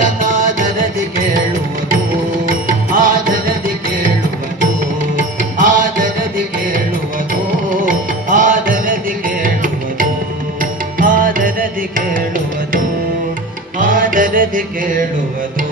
ಅದನಾದರದಿ ಕೇಳುವುದು, ಆದರದಿ ಕೇಳುವುದು, ಆದರದಿ ಕೇಳುವುದು, ಆದರದಿ ಕೇಳುವುದು, ಆದರದಿ ಕೇಳುವುದು, ಆದರದಿ ಕೇಳುವುದು.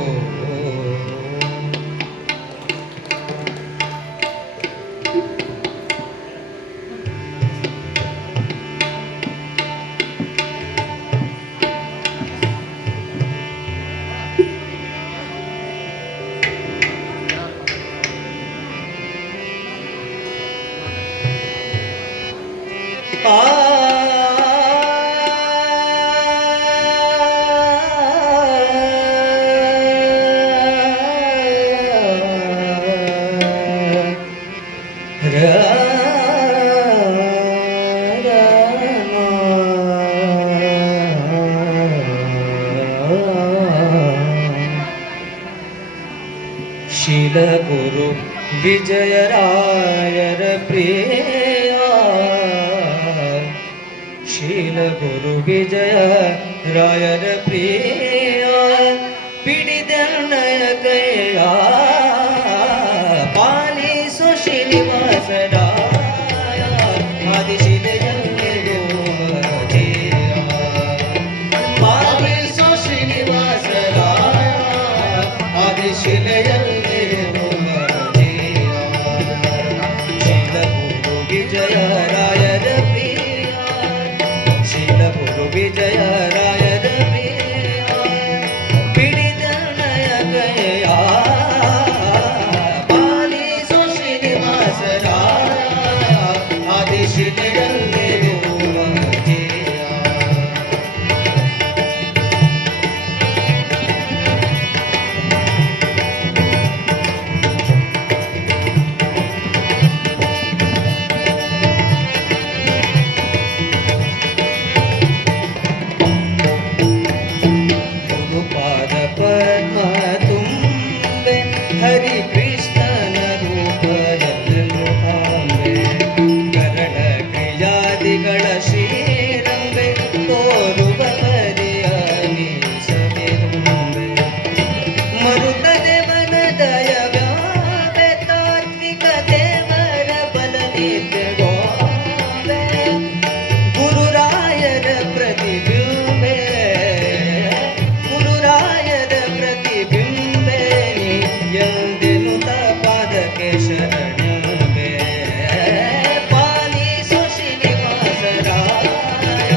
शील गुरु विजयरायर प्रिय, शील गुरु विजयरायर प्रिय, पिडिदन्नय कैय पालिसो ಶ್ರೀನಿವಾಸರಾಯ ಆದಿಶಿಲೆಯಲ್ಲಿರುವ ಜೀಯ, ಪಾಲಿಸೋ ಶ್ರೀನಿವಾಸರಾಯ ಆದಿಶಿಲೆಯಲ್ಲಿ विजयरायर प्रिय, पिडिदन्नय कैय पालिसो ಶ್ರೀನಿವಾಸರಾಯ ಆದಿಶಿಲೆಯಲ್ಲಿರುವ ಜೀಯ. हरि कृष्णन रूपयल्लु तांबे, करण क्रियादिಗಳ ಶ್ರೀರಂಬೆ ತೋರುವ ಪರಿಯ ಮೀಸದಿರುಂಬೆ, ಮರುತ ದೇವನ ದಯವ್ಯಾಪೆ ತಾತ್ವಿಕ ದೇವರ ಬಲ ನಿತ್ಯಗೋಂಬೆ, ಗುರುರಾಯರ ಪ್ರತಿಬಿಂಬೆ, ಗುರುರಾಯರ ಪ್ರತಿಬಿಂಬೆ ಎಂದೆನುತ ಪಾದಕ್ಕೆ ಶರಣಬೆ, ಪಾಲಿಸೋ ಶ್ರೀನಿವಾಸರಾಯ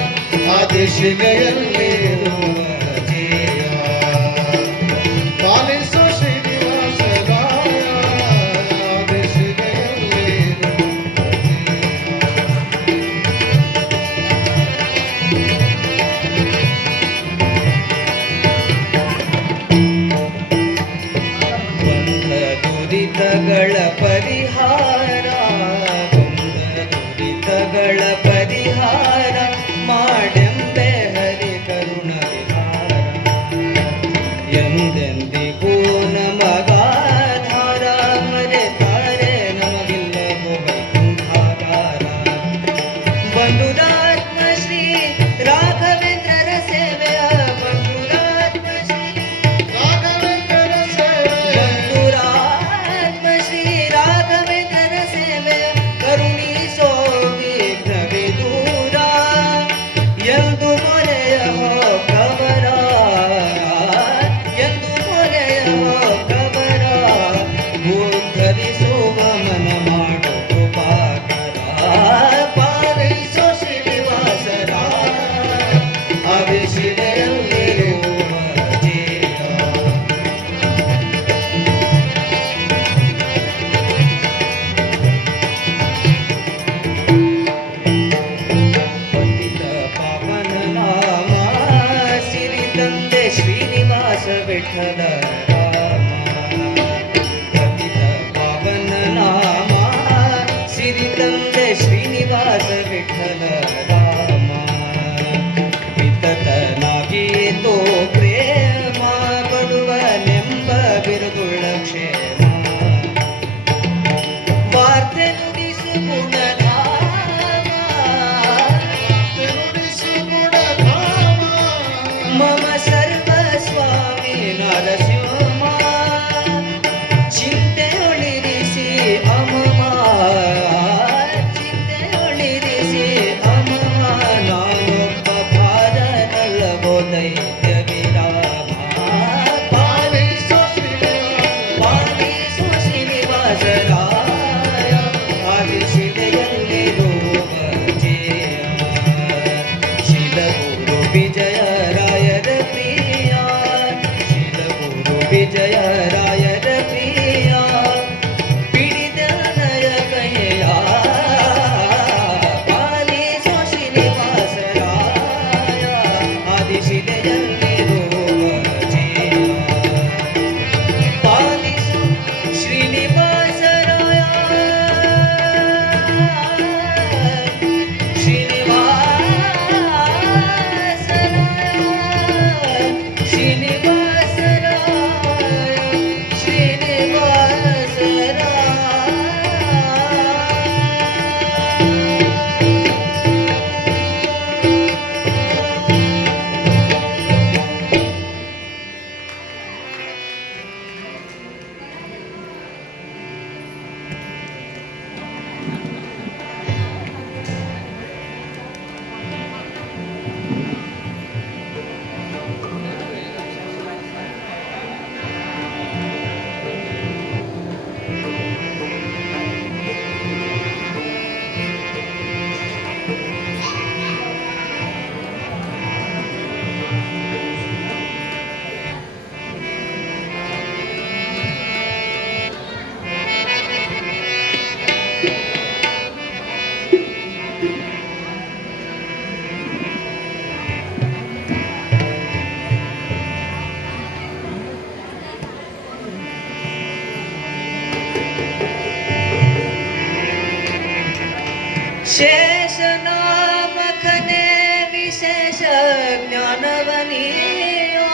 ಆದಿಶಿಲೆಯಲ್ಲಿರುವ ಜೀಯ, ಪಾಲಿಸೋ ಶ್ರೀನಿವಾಸರಾಯ ಆದಿಶಿಲೆಯಲ್ಲಿರುವ ದುರಿತಗಳ ಪರಿಹಾರ, ದುರಿತಗಳ ಪರಿಹಾರ ಮಾಡೆಂಬೆ ಹರಿ ಕರುಣ ವಿಹಾರ, ಎಂದೆಂದಿಗೂ ನಮಗಾಧಾರ, ಮರೆತಾರೆ ನಮಗಿಲ್ಲವೋ ವೈಕುಂಠಾಗಾರ, ಬಂಧುರಾತ್ಮ ಶ್ರೀ ರಾಘವೇಂದ್ರರ ಸೇವೆಯ, ಬಂಧುರಾತ್ಮ ಶ್ರೀ ರಾಘವೇಂದ್ರರ ಸೇವೆಯ, ರಾಘವೇಂದ್ರರ ಸೇವೆ ಕರುಣಿಸೋ ವಿಘ್ನ ವಿದೂರ, ಎಂದು ಮೊರೆಯ ಹೋಗವರ, ಎಂದು ಮೊರೆಯ ಹೋಗವರ, ಉದ್ಧರಿಸುವ ಮನ ಮಾಡು ಕೃಪಾಕರ, ಪಾಲಿಸೋ ಶ್ರೀನಿವಾಸರಾಯ ಆದಿಶಿಲೆಯಲ್ಲಿರುವ ಜೀಯ. ಶ್ರೀನಿವಾಸ ವಿಠಲ ರಾಮ, ಪತಿತ ಪಾವನ ನಾಮ, ಸಿರಿ ತಂದೆ ಶ್ರೀನಿವಾಸ ವಿಠಲ ರಾಮ, ವಿತತನಾಗಿ ತೋ ಪ್ರೇಮ, ಬಡುವನೆಂಬ ಬಿರುದುಳ್ಳ ಕ್ಷೇಮ, ವಾರ್ತೆ ನುಡಿಸು ಗುಣಧಾಮ, ನುಡಿಸು ಗುಣಧಾಮ, ಮಮ ಸರ್ವ ಸ್ವಾಮಿ दैत्य विरामा पाविसो श्रीनिवास राय आदिशिಲೆಯಲ್ಲಿ ರೂಪಜೇಯ ಶಿಲಗುರು ವಿಜಯ ರಾಯರ ಪ್ರಿಯ ಶಿಲಗುರು ವಿಜಯ ರಾಯರ ಪ್ರಿಯ ಪಿಡಿದ ನಯಕಯ್ಯ ಪಾಲಿಸೋ ಶ್ರೀನಿವಾಸ ರಾಯ ಆದಿಶಿಲೆಯಲ್ಲಿ ರೂಪಜೇಯ ಪಾಲಿಸೋ ಶ್ರೀನಿವಾಸ ರಾಯ ಶ್ರೀನಿವಾಸ ರಾಯ ಶ್ರೀನಿವಾಸ ರಾಯ ಶ್ರೀನಿವಾಸ शेषनामखने विशेष ज्ञानवनीयो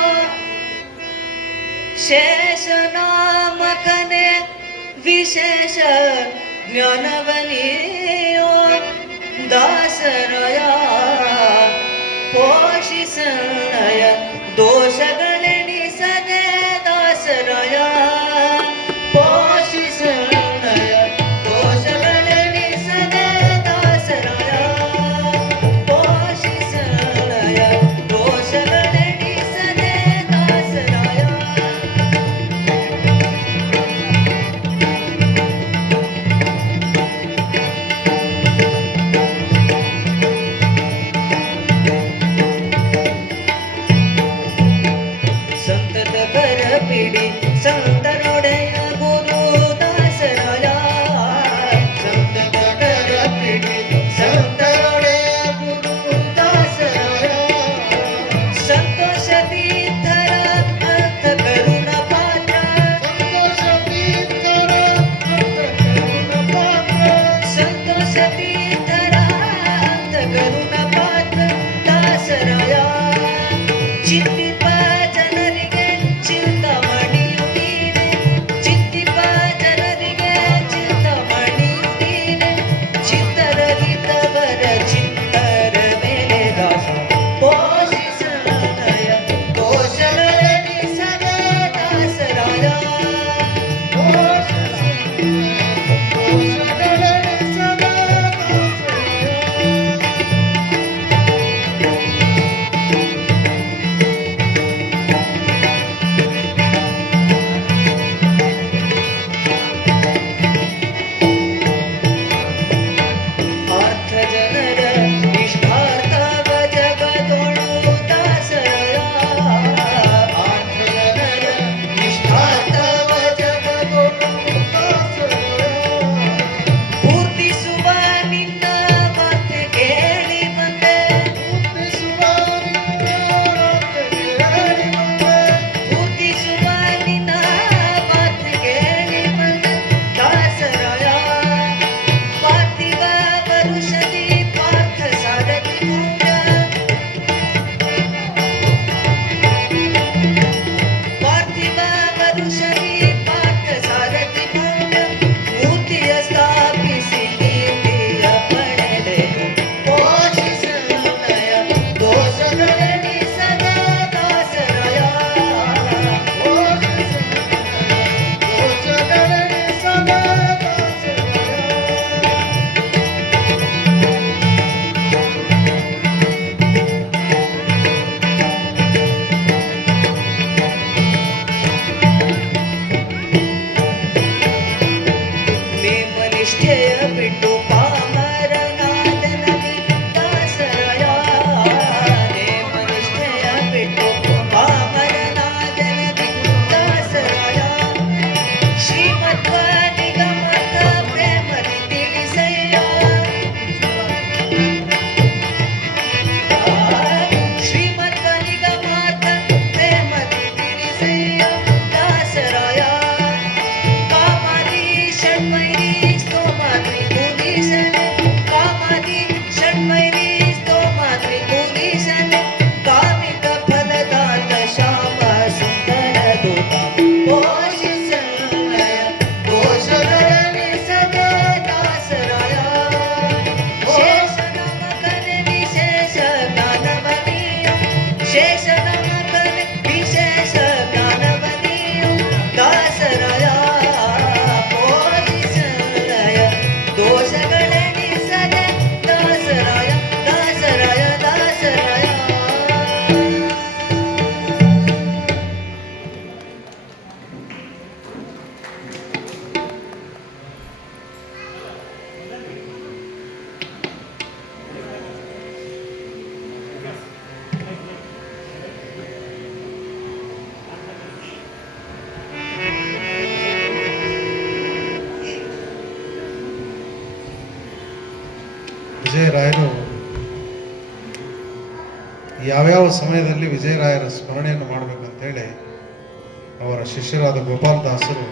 शेषनामखने विशेष ज्ञानवनीयो दासरया पोषिसनय दोषगಳೆಣಿಸದೆ ದಾಸರಯ ಪೋಷಿಸನಯ ದೋಷಗಳೆಣಿಸದೆ ದಾಸರಯ ಪೋಷಿಸನಯ ದೋಷಗಳೆಣಿಸದೆ ದಾಸರಯ ಸಂತತ ಕರ ಪಿಡಿ ಸಂತನೊಡೆಯ ಗುರು ದಾಸರಾಯ ಸಂತತ ಕರ ಪಿಡಿ ಸಂತನೊಡೆಯ ಗುರು ದಾಸರಾಯ ಸಂತೋಷ ತೀರ್ಥರ ಅರ್ಥ ಕರುಣ ಪಾತ್ರ ಸಂತೋಷ ತೀರ್ಥರ ಅರ್ಥ ಕರುಣ ಪಾತ್ರ ದಾಸರಾಯ ಚಿಂತಿಪ ಜನರಿಗೆ ಚಿಂತಾಮಣಿಯು ನೀನೆ ವಿಜಯರಾಯರು ಯಾವ್ಯಾವ ಸಮಯದಲ್ಲಿ ವಿಜಯರಾಯರ ಸ್ಮರಣೆಯನ್ನು ಮಾಡಬೇಕಂತೇಳಿ ಅವರ ಶಿಷ್ಯರಾದ ಗೋಪಾಲದಾಸರು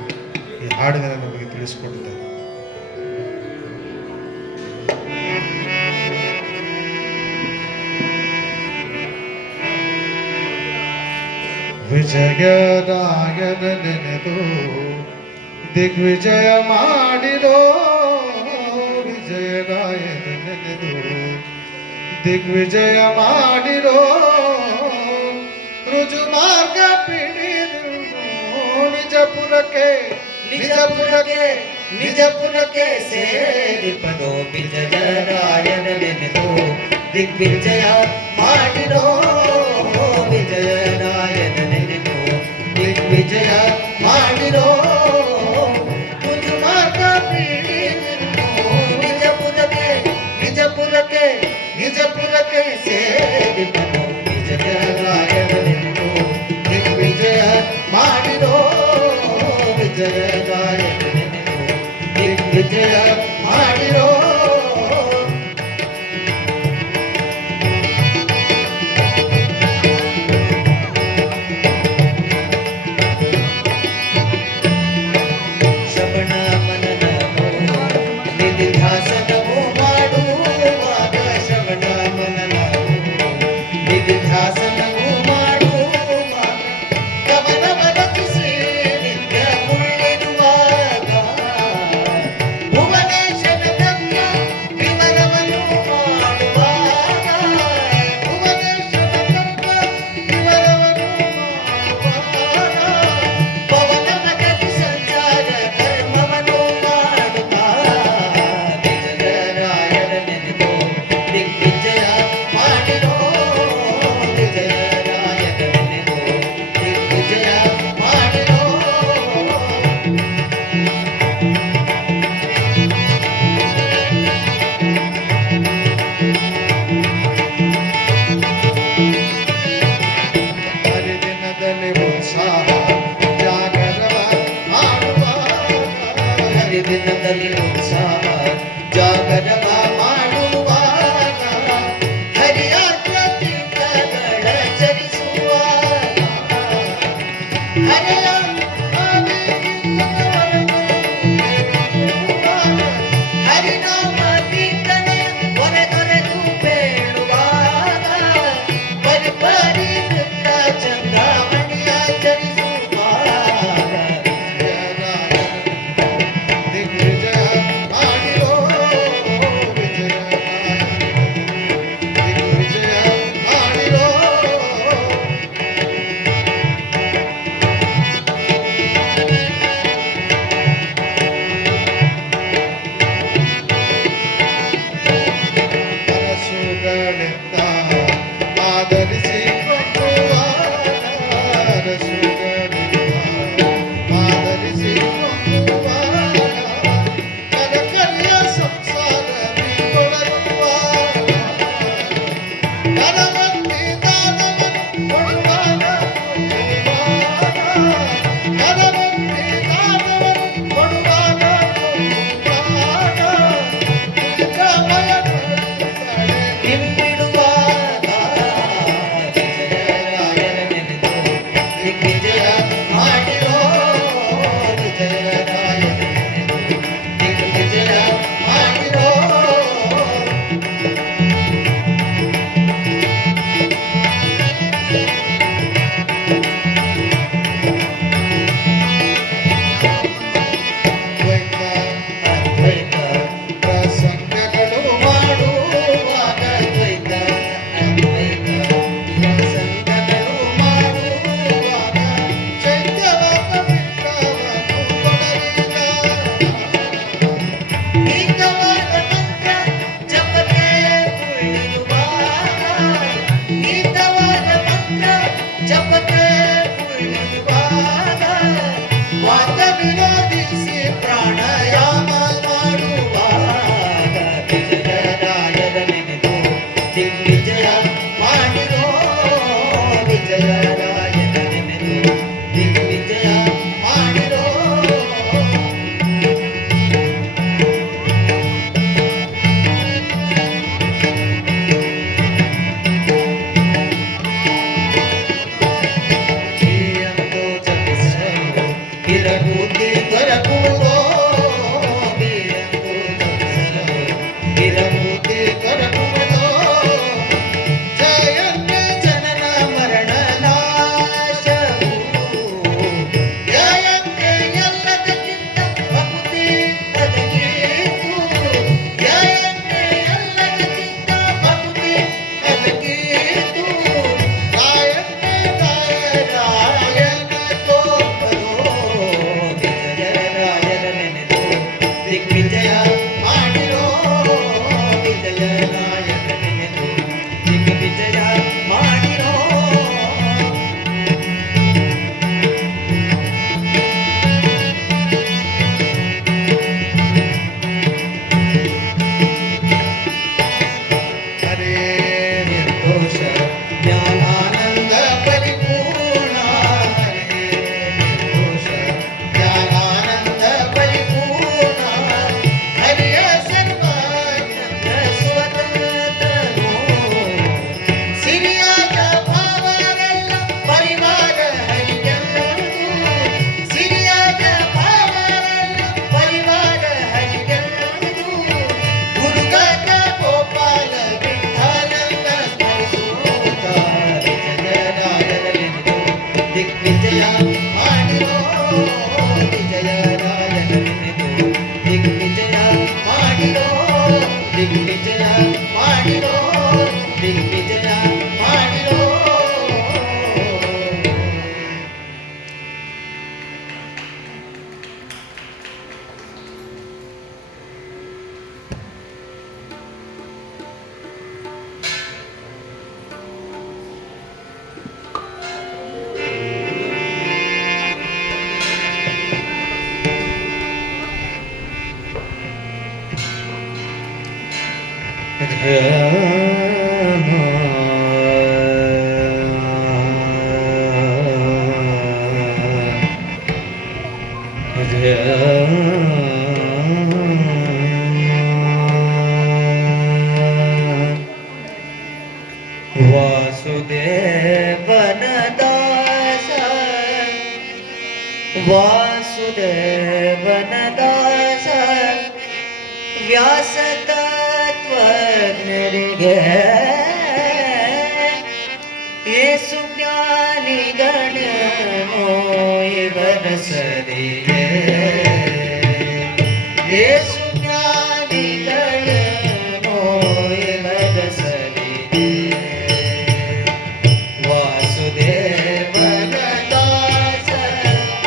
ಈ ಹಾಡಿನಲ್ಲಿ ನಮಗೆ ತಿಳಿಸಿಕೊಟ್ಟಿದ್ದಾರೆ. ವಿಜಯರಾಯನ ನೆನೆದು ದಿಗ್ವಿಜಯ ಮಾಡಿರೋ, ವಿಜಯರಾಯನ ನೆನೆದು ದಿಗ್ವಿಜಯ ಮಾಡಿರೋ, ರುಜು ಮಾರ್ಗ ಪಿಡಿದು ನಿಜಪುರಕ್ಕೆ ನಿಜಪುರಕ್ಕೆ ನಿಜಪುರಕ್ಕೆ ಸೇರಿಪದೋ ವಿಜಯರಾಯನ ನೆನೆದು ದಿಗ್ವಿಜಯ ಮಾಡಿರೋ, ವಿಜಯರಾಯನ ನೆನೆದು ದಿಗ್ವಿಜಯ ಮಾಡಿರೋ, ರುಜು ಮಾರ್ಗ ಪಿಡಿದು ನಿಜಪುರಕ್ಕೆ ನಿಜಪುರಕ್ಕೆ ನಿಜಪುರಕ್ಕೆ ಸೇರಿಪದೋ ವಿಜಯರಾಯನ ನೆನೆದು ದಿಗ್ವಿಜಯ ಮಾಡಿರೋ, ವಿಜಯರಾಯನ ನೆನೆದು ದಿಗ್ವಿಜಯ ಮಾಡಿರೋ. ಶ್ರವಣ ಮನನವೋ ನಿಧಿಧ್ಯಾಸನವೋ ಮಾಡುವಾಗ, ಶ್ರವಣ ಮನನವೋ ನಿಧಿಧ್ಯಾಸನವೋ ಮಾಡುವಾಗ, ಕವನವ ರಚಿಸಿ ನಿತ್ಯ ಮುಳ್ಳಿರುವಾಗ, ಭುವನೇಶನ ತನ್ನ ವಿವರವನ್ನು ಮಾಡುವಾಗ, ಭುವನೇಶನ ತನ್ನ ವಿವರವನ್ನು ಮಾಡುವಾಗ, ಪವನ ಮಗದಿ ಸಂಚಾರ ಕರ್ಮವನ್ನು ಮಾಡುತ್ತಾ, ವಿಜಯರಾಯನ ನೆನೆದು ದಿಗ್ವಿಜಯ ಮಾಡಿರೋ, ವಿಜಯರಾಯನ ನೆನೆದು ದಿಗ್ವಿಜಯ ಮಾಡಿರೋ. ಹರಿದಿನದಲ್ಲಿ ಉತ್ಸಾಹ ಜಾಗರವ ಮಾಡುವಾಗ, ಹರಿದಿನದಲ್ಲಿ ಉತ್ಸಾಹ ಜಾಗರವ ಮಾಡುವಾಗ, ಹರಿಯಾತ್ರ ತೀರ್ಥಗಳ ಚರಿಸುವಾಗ, ಹರೆಯ ಹರಿನಾಮ ಕೀರ್ತನೆ ಹೊರದೊರೆದು ಬೇಡುವಾಗ, ಪರಿಪರಿ ನೃತ್ಯ ಚಂದ್ರಮಣಿಯ ಚರಿಸುವಾಗ, ದಿಗ್ವಿಜಯ ಮಾಡಿರೋ, ದಿಗ್ವಿಜಯ ಮಾಡಿರೋ. ಅರಸುಗಳಿಂದ ಆದರಿಸಿಕೊಳ್ಳುವಾಗ, ಅರಸುಗಳಿಂದ ಆದರಿಸಿಕೊಳ್ಳುವಾಗ, ಕನಕರಿಯ ಸಂಸಾರ ಕೊಳರುವಾಗ, ಧನವಂತಿ ದಾನವನ್ನು ಕೊಡುವಾಗ, ಧನವಂತಿ ದಾನವನ್ನು ಕೊಡುವಾಗ, ಹಿಂಬಿಡುವಾಗ, ವಿಜಯರಾಯನ ನೆನೆದು ದಿಗ್ವಿಜಯ ಮಾಡಿರೋ, ವಿಜಯರಾಯನ ನೆನೆದು ದಿಗ್ವಿಜಯ ಮಾಡಿರೋ. ದ್ವೈತ ಅದ್ವೈತ ಪ್ರಸಂಗಗಳು ಮಾಡುವಾಗ, ದ್ವೈತ ಅದ್ವೈತ ಪ್ರಸಂಗಗಳು ಮಾಡುವಾಗ, ಚೈತ್ಯವಾದ ಬಿಟ್ಟವನ್ನು ಕೊಡಲಿಲ್ಲ, ಗೀತವಾದ ಮಂತ್ರ ಜಪಕ್ಕೆ ಉಳಿಯುವಾಗ, ಗೀತವಾದ ಮಂತ್ರ ಜಪಕ್ಕೆ ಉಳಿಯುವಾಗ, ವಾದ ವಿರೋಧಿಸಿ ಪ್ರಾಣಾಯಾಮ ಮಾಡುವಾಗ, ವಿಜಯರಾಯನ ನೆನೆದು ದಿಗ್ವಿಜಯ ಮಾಡಿರೋ, ವಿಜಯರಾಯನ ನೆನೆದು ದಿಗ್ವಿಜಯ ಮಾಡಿರೋ. ವಾಸುದೇವನದಾಸ ವ್ಯಾಸ ತತ್ವಜ್ಞರಿಗೆ ಯೇಸು ಜ್ಞಾನಿಗಣನೋ ಇವರ ಸರಿಯೇ ಯೇಸು ಜ್ಞಾನಿಗಣನೋ ಇವರ ಸರಿಯೇ ವಾಸುದೇವನ ದಾಸ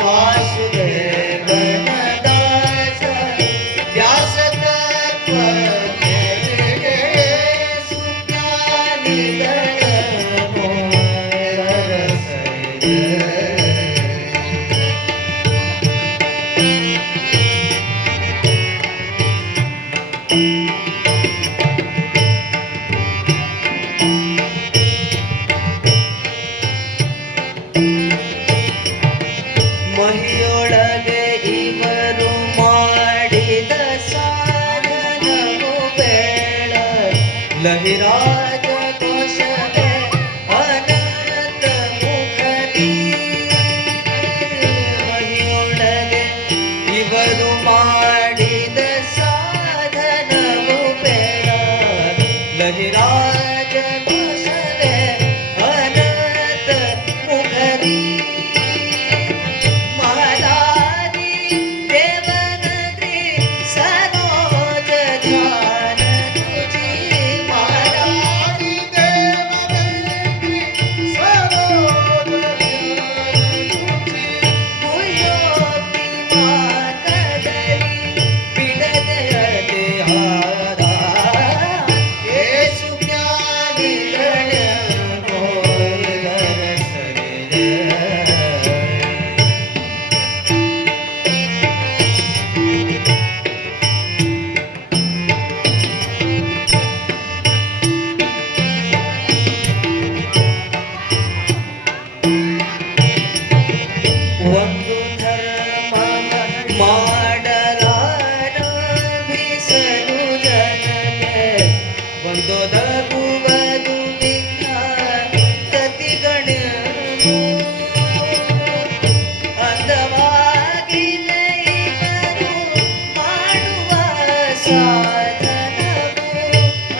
ವಾಸುದೇವನ ದಾಸ ವ್ಯಾಸ ತತ್ವಜ್ಞರಿಗೆ ಯೇಸು ಜ್ಞಾನಿಗಣನೋ ಇವರ ಸರಿಯೇ ಮಹಿಯೊಳಗೆ ಇವರು ಮಾಡಿದ ಸಾಧನವು ಬೇಡ ಲಹಿರಾಜ ಕೋಶವೇ ಅನಂತ ಮುಖದಿ ಮಹಿಯೊಳಗೆ ಇವರು ಮಾಡಿದ ಸಾಧನವು ಬೇಡ ಲಹಿರಾಜ ಕೋಶವೇ ಅನಂತ ಮುಖದಿ ಮಹದಾದಿ ದೇವನದಿ ಸರೋಜ ಧ್ಯಾನ ತುಜಿ ಮಹದಾದಿ ದೇವನದಿ ಸರೋಜ ಮುಯೋಗಿ ಮಾತದಲ್ಲಿ ಬಿಡದೆಯದೆ ಹಾರ ಯೇಸು ಜ್ಞಾನಿಗಳನ್ನೋ ಇವರ ಸರಿಯೇ ಒಂದು ಧರ್ಮ ಮಾಡಲಾರಂಭಿಸಲು ಜನತೆ ಒಂದೊದಗುವುದು ವಿಘ್ನಗತಿಗಳನ್ನು ಅಂದವಾಗಿದೆ ಇವರು ಮಾಡುವ ಸಾಧನವು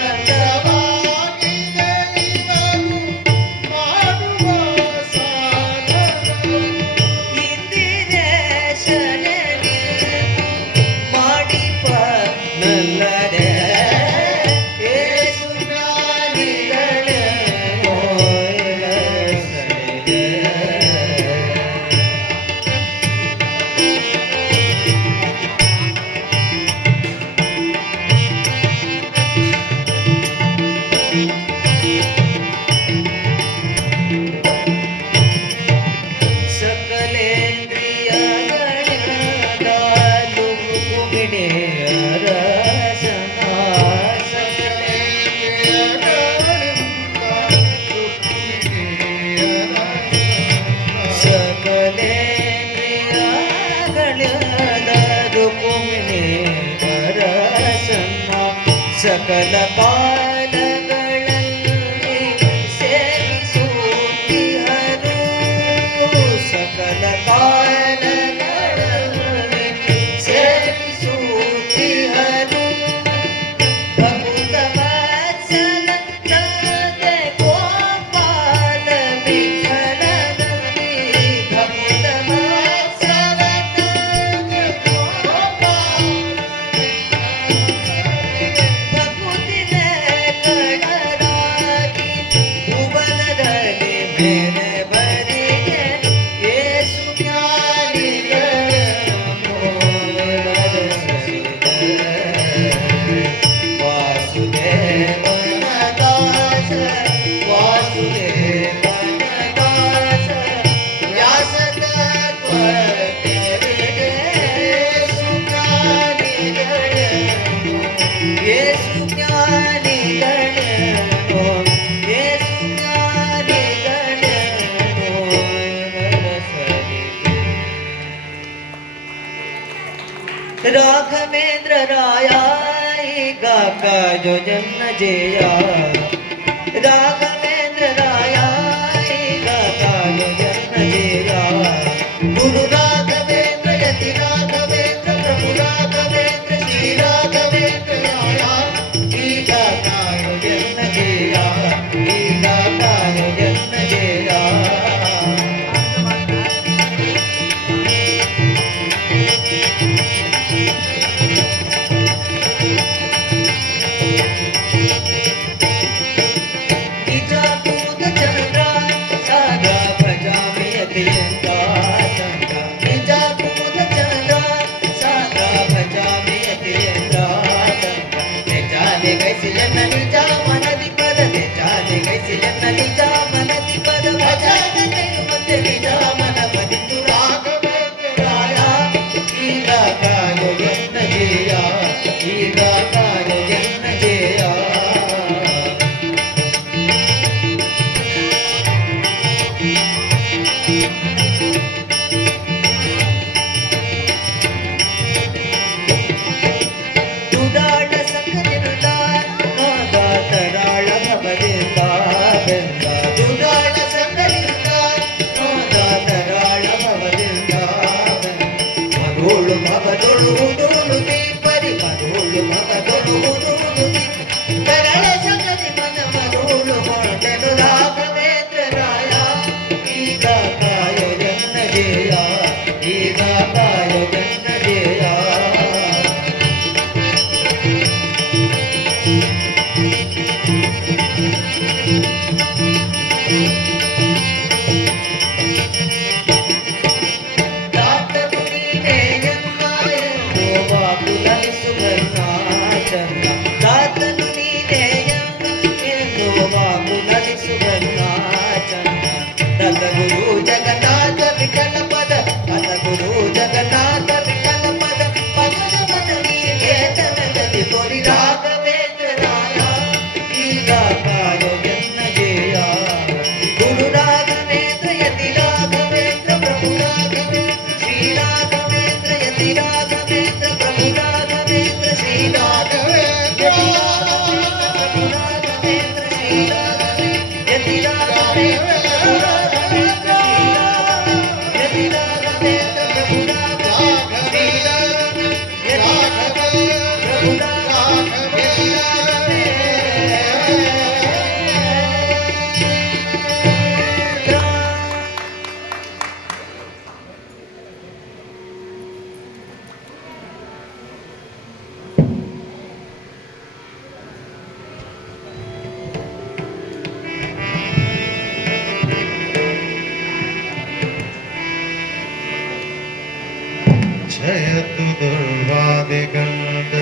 ಅಂದವಾಗಿದೆ ಇವರು ಮಾಡುವ ಸಾಧನವು ಇಂದಿರೇಶನೇ ಮಾಡಿಪ ನಲ್ಲದೆ ಯೇಸು ಜ್ಞಾನಿಗಳನ್ನೋ ಇವರ ಸರಿಯೇ ಸಕಲೇಂದ್ರಿಯಗಳಾಲು ಕುಮಿಣೆಯರ ಸಕಲೇಂದ್ರಿಯಗಳಾಲು ಕುಮಿಣೆಯರ ಸಕಲ ಕಾಲಗಳಲ್ಲಿ ಸೇವಿಸುತ್ತಿಹರು ಸಕಲ ಕಾಲಗಳಲ್ಲಿ ಸೇವಿಸುತ್ತಿಹರು ಭಕುತ ವತ್ಸಲ ತಂದೆ ಗೋಪಾಲ ವಿಠಲನಲ್ಲಿ ಭಕುತ ವತ್ಸಲ ತಂದೆ ಗೋಪಾಲ ಭಕುತಿನೇ ಕಡರಾಗಿ ಭುವನದಲ್ಲಿ ಮೇಲೆ ಬರಿಗೆ ಯೇಸು ಜ್ಞಾನಿಗಳನ್ನೋ ಇವರ ಸರಿಯೇ ವಾಸುದೇವನ ದಾಸ ವಾಸುದೇವನ ದಾಸ ವ್ಯಾಸ ತತ್ವಜ್ಞರಿಗೆ ಯೇಸು ಜ್ಞಾನಿಗಳನ್ನೋ ಯೇಸು ಜ್ಞಾನಿಗಳನ್ನೋ ಯೇಸು ಜ್ಞಾನಿಗಳನ್ನೋ ಇವರ ಸರಿಯೇ राघवेंद्र राया गाका जो जन्म जया राघवेंद्र राया गाका जो जन्म जया गुरु राघवेंद्र दुधाळ सकलिंदा नादा तराळ भवदिंदा बेंदा दुधाळ सकलिंदा नादा तराळ भवदिंदा मधुळ भवदुळु दुळु ती परि मधुळ भवदुळु दुळु ती तराळ सकलि मन मधुळ मोंडेनु राघवेंद्र राया ಈಗ ಕಾಯೋ ಜನ್ನ ಜಯ ಈಗ ಕಾಯೋ ಜನ್ನ ಜಯ गुरु जगन्नाथ विठल पद पद गुरु जगन्नाथ विठल पद पद पदवी वेदनदि तोरि राघवेंद्र राया ಈಗ ಕಾಯೋ ಜನ್ನ ಜಯ ಗುರು ರಾಘವೇಂದ್ರ ಯತಿ ರಾಘವೇಂದ್ರ ಪ್ರಭು ರಾಘವೇಂದ್ರ ಶ್ರೀ ರಾಘವೇಂದ್ರ ಯತಿ ರಾಘವೇಂದ್ರ ಪ್ರಭು ರಾಘವೇಂದ್ರ ಶ್ರೀ ರಾಘವೇಂದ್ರ ಪ್ರಭು ರಾಘವೇಂದ್ರ ಶ್ರೀ ರಾಘವೇಂದ್ರ ಯತಿ ರಾಘವೇಂದ್ರ जयतु दुर्वादिगन्ध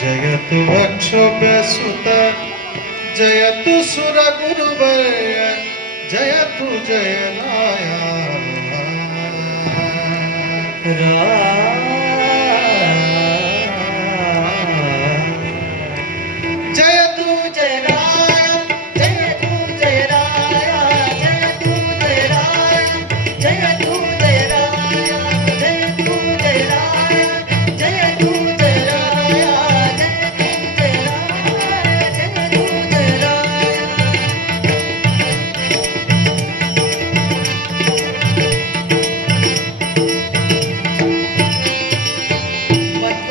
जयतु अक्षोभ्यसुत जयतु सुरगुरुवर्य जयतु जयनाय जयतु जयराय जयतु जयराय जयतु जयराय जयतु जयराय जयतु जयराय जयतु जयराय जयतु जयराय जयतु जयराय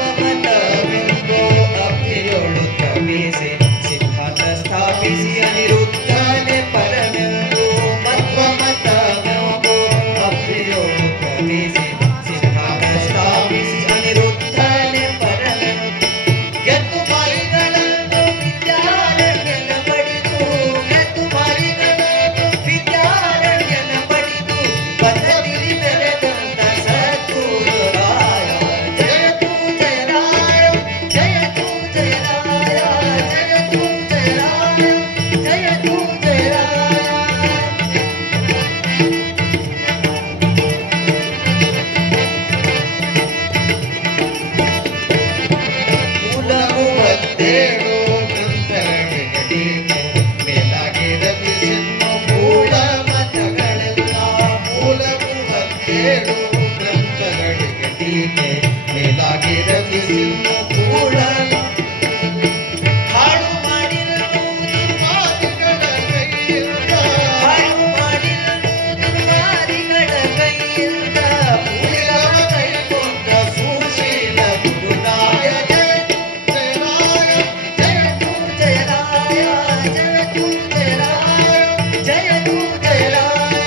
ಮಧ್ವಮತವೆಂಬೋ ಅಭಿಯೋಳು ತಮಿಸಿ ಸಿದ್ಧಾಂತ ಸ್ಥಾಪಿಸಿ ಅನಿರುದ್ಧನೆ ಪರಮೆಂದು ಮಧ್ವಮತವೆಂಬೋ ಅಭಿಯೋಳು ತಮಿಸಿ ಸಿದ್ಧಾಂತ ಸ್ಥಾಪಿಸಿ ಅನಿರುದ್ಧನೆ ಪರಮೆಂದು ಗೆದ್ದು ಮಾರಿಗಳನ್ನು ವಿದ್ಯಾರಣ್ಯನ ಪಡೆದು ಗೆದ್ದು ಮಾರಿಗಳನ್ನು ವಿದ್ಯಾರಣ್ಯನ ಪಡೆದು ಪದ್ಧತಿ ಬೆರೆದಂತ ಸದ್ಗುರುರಾಯ ಜಯತು ಜಯರಾಯ ಜಯತು ಜಯರಾಯ ಜಯತು ಜಯರಾಯ ಜಯತು ಜಯರಾಯ ಮೂಲ ಮೂವತ್ತೇಳು ಗ್ರಂಥಗಳಿಗೆ ಮೇಲಾಗಿ ರಚಿಸಿನ್ನು ಮೂಲ ಮತಗಳೆಲ್ಲ ಮೂಲ ಮೂವತ್ತೇಳು ಗ್ರಂಥಗಳಿಗೆ ಟೀಕೆ ಮೇಲಾಗಿ ರಚಿಸಿನ್ನು ಮೂಲ ಹಾಳು ಮಾಡಿರಲು ದುರ್ವಾದಿಗಳ ಕೈಯಿಂದ ಹಾಳು ಮಾಡಿರಲು ದುರ್ವಾದಿಗಳ ಕೈಯಿಂದ ಮೂಲಿಗವ ಕೈಗೊಂಡ ಸುಶೀಲ ಗುರುರಾಯ ಜಯತು ಜಯರಾಯ ಜಯತು ಜಯರಾಯ ಜಯತು ಜಯರಾಯ ಜಯತು ಜಯರಾಯ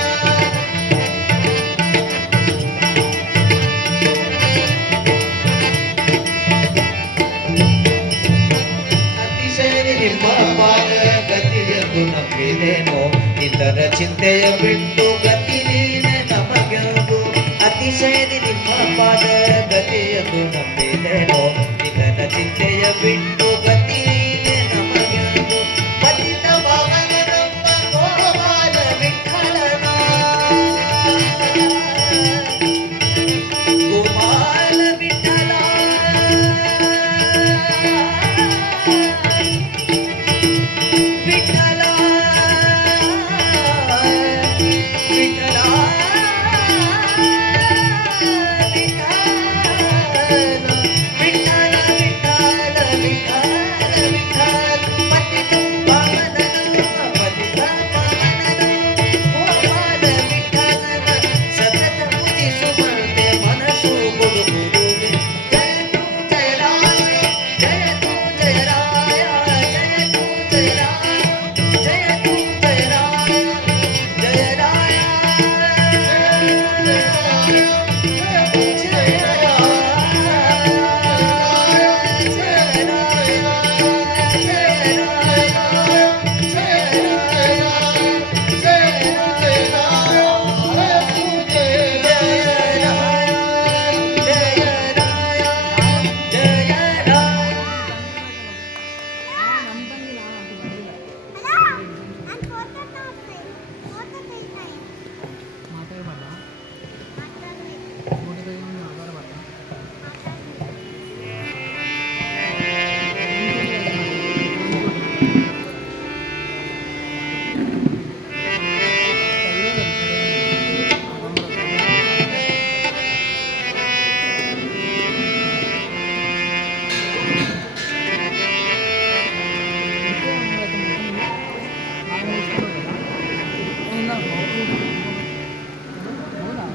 ಅತಿಶಯನಿ ನಿಮ್ಮ ಪಾದ ಗತಿಯೆಂದು ನಂಬಿದೆನೋ ಇತರ ಚಿಂತೆಯ ಬಿಟ್ಟು ಗತಿ ನೀನೆ ನಮಗೆಂದು ಅತಿಶಯನಿ ನಿಮ್ಮ ಪಾದ ಗತಿಯೆಂದು ನಂಬಿದೆನೋ ಇತರ ಚಿಂತೆಯ ಬಿಟ್ಟು ಗತಿ ನೀನೆ ನಮಗೆಂದು ಪತಿತ ಭಾವನ ನಮ್ಮ ಗೋಪಾಲ ವಿಠಲನ ಗೋಪಾಲ ವಿಠಲ ವಿಠಲ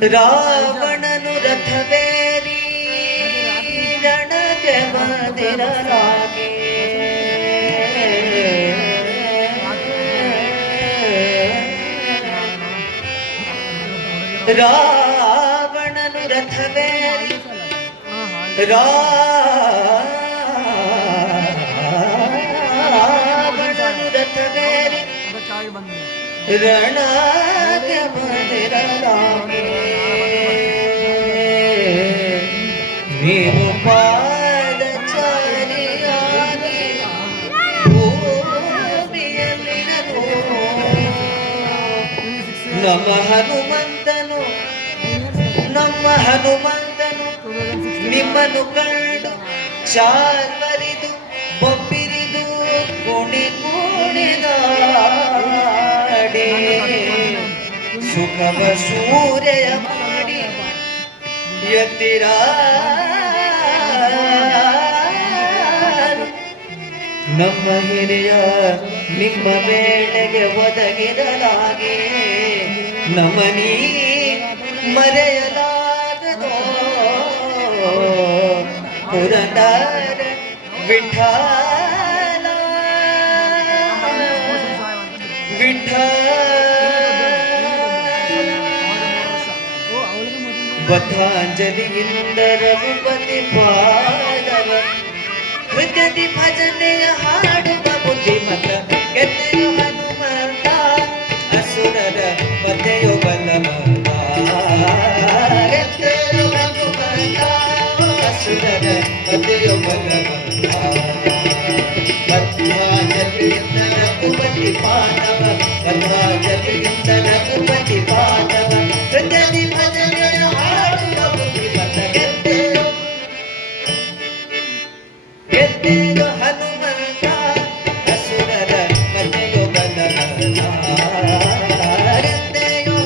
ರಾವಣನು ರಥವೇರಿ ರಣಕ್ಕೆ ಬಂದಿರಲಾಗಿ ರಾವಣನು ರಥವೇರಿ ರಾವಣನು ರಥವೇರಿ ರಣಕ್ಕೆ ಬಂದಿರಲಾಗಿ ನೀವು ಪಾದಚಾರಿಯಾಗಿ ಭೂಮಿಯಲ್ಲಿ ನಮ್ಮ ಹನುಮಂತನು ನಿಮ್ಮನ್ನು ಕಂಡು ಚಾರ್ವರಿದು ಬೊಬ್ಬಿರಿದು ಕುಣಿದಾಡಿ ಸುಖವ ಸೂರ್ಯ ಮಾಡಿ ಎತ್ತಿರ ನಮ್ಮ ಹಿರಿಯ ನಿಮ್ಮ ವೇಳೆಗೆ ಒದಗಿರಲಾಗಿ ನಮನಿ ಮರೆಯಲಾಗದೋ ಪುರಂದರ ವಿಠಲ ಬದ್ಧಾಂಜಲಿಯಿಂದ ರಘುಪತಿ ಪಾದವ ಹೃದಯದಿ ಭಜನೆಯ ಹಾಡುವ ಬುದ್ಧಿಮತ ಗೆದ್ದೆಯು ಹನುಮಂತ ಅಸುರರ ಪದೆಯು ಬಲವಂತ ಗೆದ್ದೆಯು ಹನುಮಂತ ಅಸುರರ ಪದೆಯು ಬಲವಂತ ಬದ್ಧಾಂಜಲಿಯಿಂದ ರಘುಪತಿ ಪಾದವ ಬದ್ಧಾಂಜಲಿಯಿಂದ ರಘುಪತಿ ಪಾದವ ಹೃದಯದಿ ಭಜನೆಯ ಹಾಡುವ ಬುದ್ಧಿಮತ ಗೆದ್ದೆಯು ಹನುಮಂತ ಅಸುರರ ಪದೆಯು ಬಲವಂತ ಗೆದ್ದೆಯು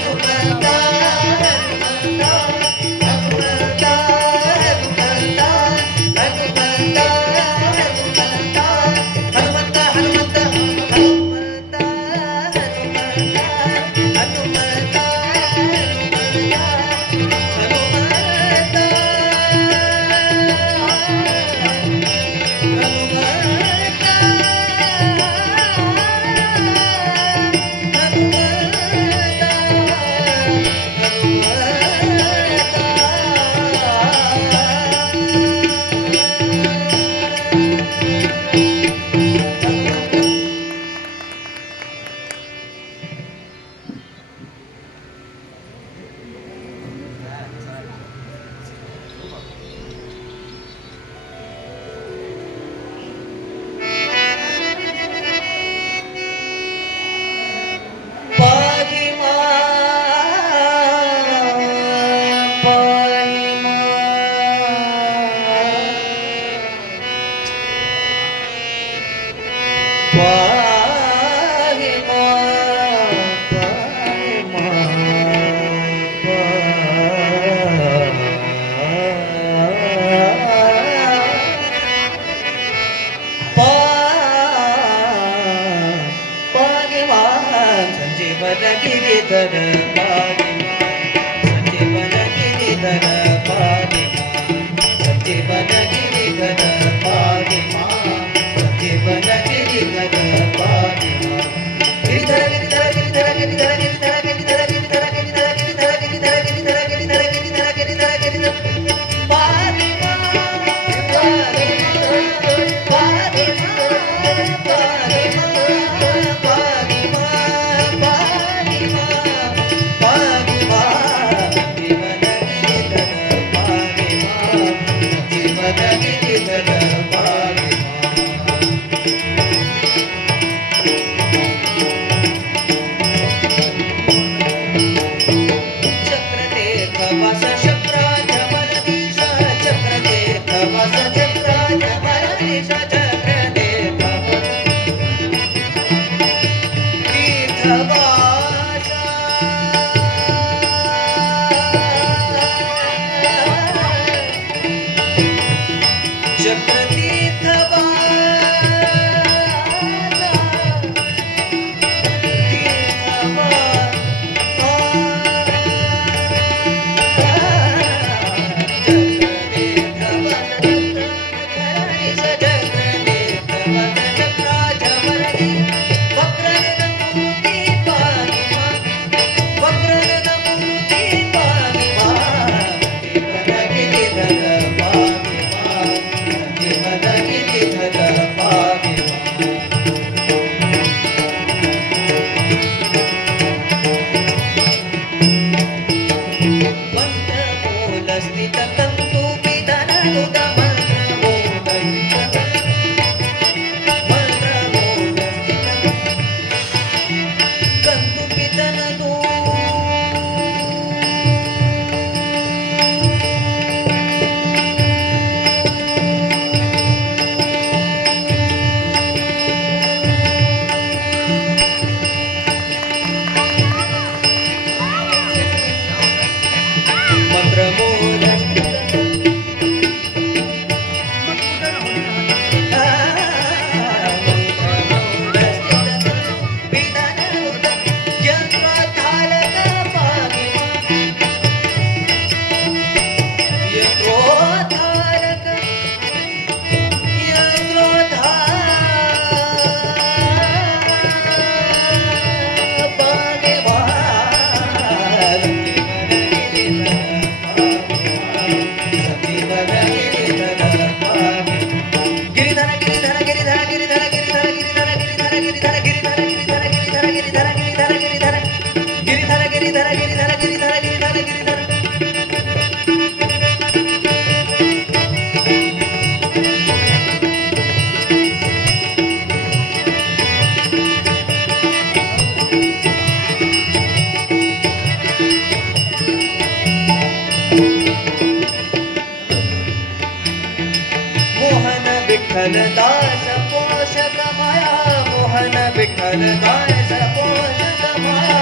हनुमंता हनुमंता हनुमंता हनुमंता हनुमंता हनुमंता हनुमंता हनुमंता हनुमंता हनुमंता संजीवन गिरिधर संजीवन गिरिधर संजीवन गिरिधर संजीवन गिरिधर गिरिधर गिरिधर गिरिधर गिरिधर गिरिधर गिरिधर गिरिधर गिरिधर गिरिधर गिरिधर गिरिधर गिरिधर गिरिधर गिरिधर गिरिधर विठ्ठल दास पोषक माया मोहन विठ्ठल दास पोषक माया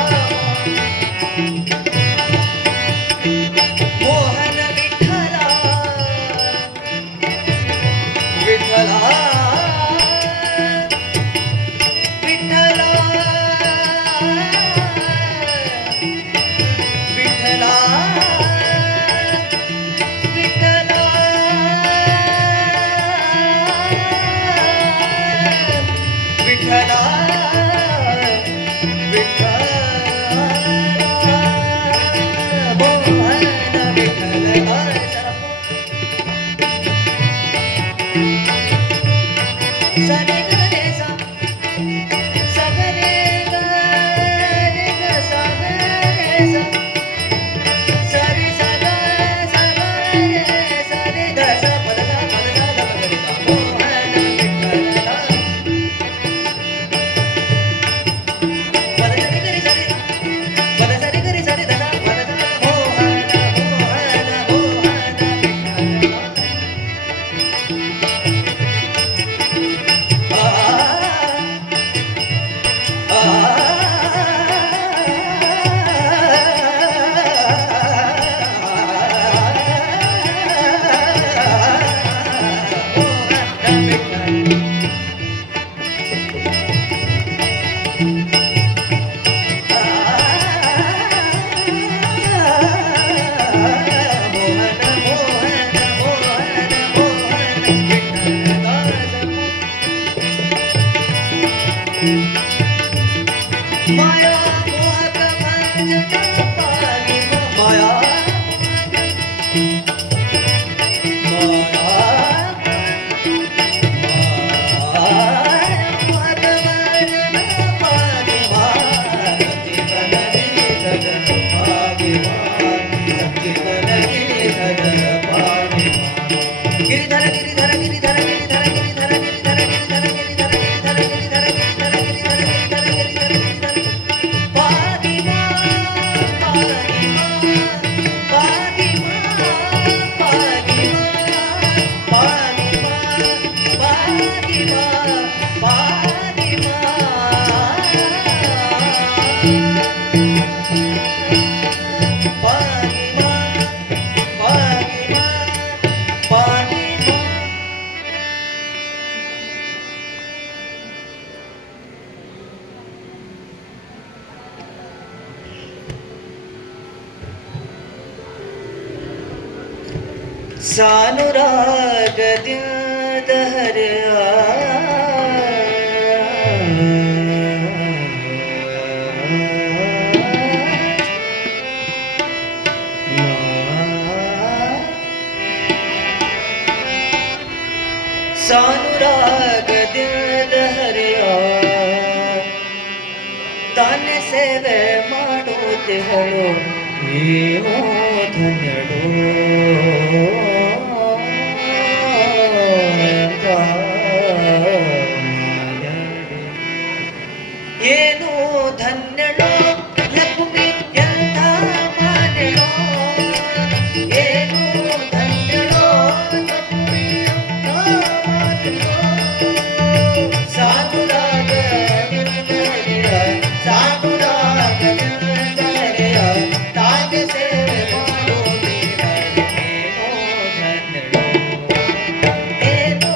ಸಾನುರಾಗದಿಂದ ಹರಿಯ ಸಾನುರಾಗದಿಂದ ಹರಿಯ ತಾನೆ ಸೇವೆ ಮಾಡುತ್ತಿಹಳು ಏನೋ ಧನ್ಯಳು ಏನು ಧನ್ಯಳೋ ಲಕ್ಷ್ಮಿ ಎಂಥ ಮಾನೆಳೋ ಏನು ಧನ್ಯಳೋ ಲಕ್ಷ್ಮಿ ಎಂಥ ಮಾನೆಳೋ ಸಾನುರಾಗದಿಂದ ಸಾನುರಾಗದಿಂದ ತಾಗೆ ಸೇವೆ ಮಾಡುತ್ತಿಹಳು ಏನೋ ಧನ್ಯಳೋ ಏನು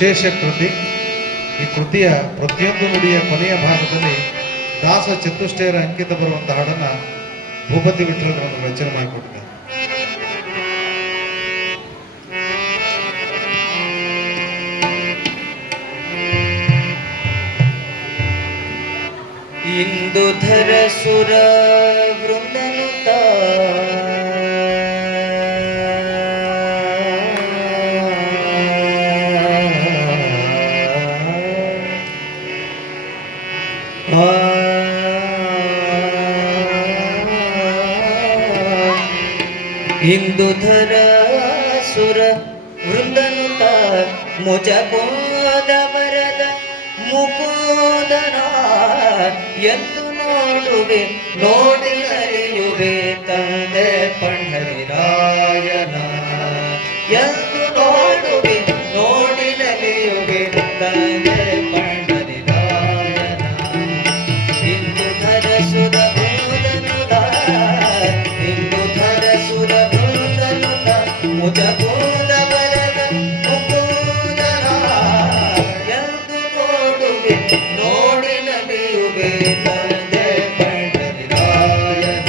ವಿಶೇಷ ಕೃತಿ. ಈ ಕೃತಿಯ ಪ್ರತಿಯೊಂದು ನುಡಿಯ ಕೊನೆಯ ಭಾಗದಲ್ಲಿ ದಾಸ ಚತುಷ್ಟಯರ ಅಂಕಿತ ಬರುವಂತಹ ಹಾಡನ್ನು ಭೂಪತಿ ವಿಠಲರನ್ನು ರಚನೆ ಮಾಡಿಕೊಟ್ಟಿದ್ದಾರೆ. ಇಂದುಧರ ಸುರ ವೃಂದನುತ ಇಂದುಧರ ಸುರ ವೃಂದನುತ ಮುಜಕೋದ ವರದ ಮುಕುಂದನ ಎಂದು ನೋಡುವೆ ನೋಡಿ ನಲಿಯುವೆ ತಂದೆ ಪಂಡರಿರಾಯನ ಎಂದು ನೋಡುವೆ ನೋಡಿ ನಲಿಯುವೆ ತಂದೆ ಪಂಡರಿರಾಯನ ಇಂದುಧರ ಸುರ ವೃಂದನುತ ಇಂದುಧರ ಸುರ ವೃಂದನುತ ಮುಜಕೋದ ವರದ ಮುಕುಂದನ ಎಂದು ನೋಡುವೆ ನೋಡಿ ನಲಿಯುವೆ ತಂದೆ ಪಂಡರಿರಾಯನ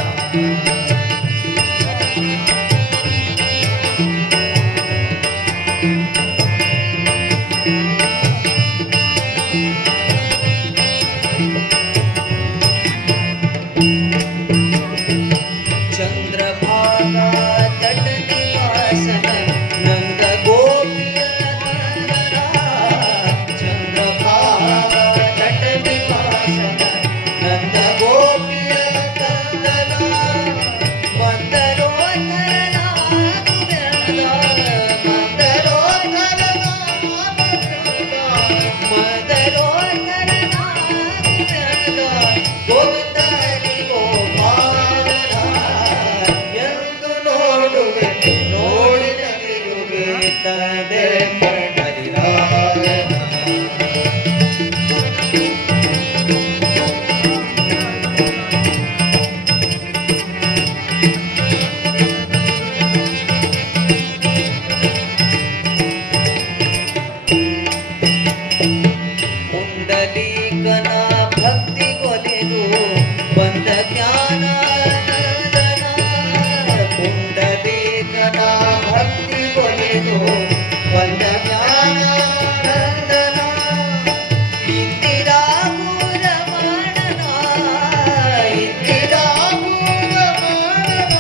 ಚಂದ್ರಭಾಗಾ ತಟ ನಿವಾಸನ ನಂದ ಗೋಪಿಯ ಚಂದ್ರಭಾಗಾ ತಟ ನಿವಾಸನ ನಂದ ಗೋಪಿಯ ಕಂದನ ಗೋವಿಂದನಿ ಗೋಪಾಲನ ಎಂದು ನೋಡುವೆ ನೋಡಿ ನಲಿಯುವೆ ತಂದೆ ಪಂಡರಿರಾಯನ ಪುಂಡಲೀಕನ ಭಕ್ತಿ ಕೊಲೆದು ಬಂದ ಜ್ಞಾನ ನಂದನ ಪುಂಡಲೀಕನ ಭಕ್ತಿ ಕೊಲೆದು ಬಂದ ಜ್ಞಾನ ನಂದನ ಇಂದಿರಾ ಮೂರವಾಣನ ಇಂದಿರಾ ಮೂರವಾಣನ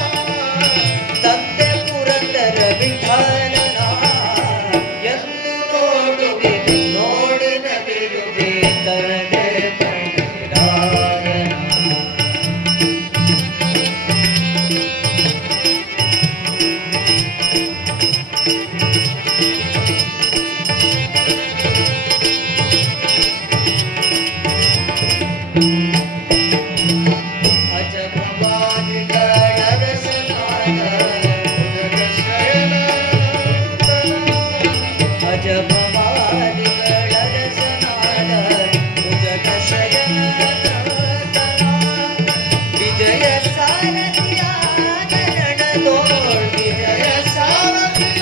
ತಂದೆ ಪುರಂದರ ವಿಠಲನ ಎಂದು ನೋಡುವೆ ನೋಡಿ ನಲಿಯುವೆ ತಂದೆ ಪಂಡರಿರಾಯನ ಅಜ ಭವಾನಿಗಳ ರಸನಾದ ಅಜ ಭವಾನಿಗಳ ರಸನಾದ ಮುಜಗ ಶಯನ ವಿಜಯ ಸಾರಥಿಯ ನರಣದೋಳ್ ವಿಜಯ ಸಾರಥಿಯ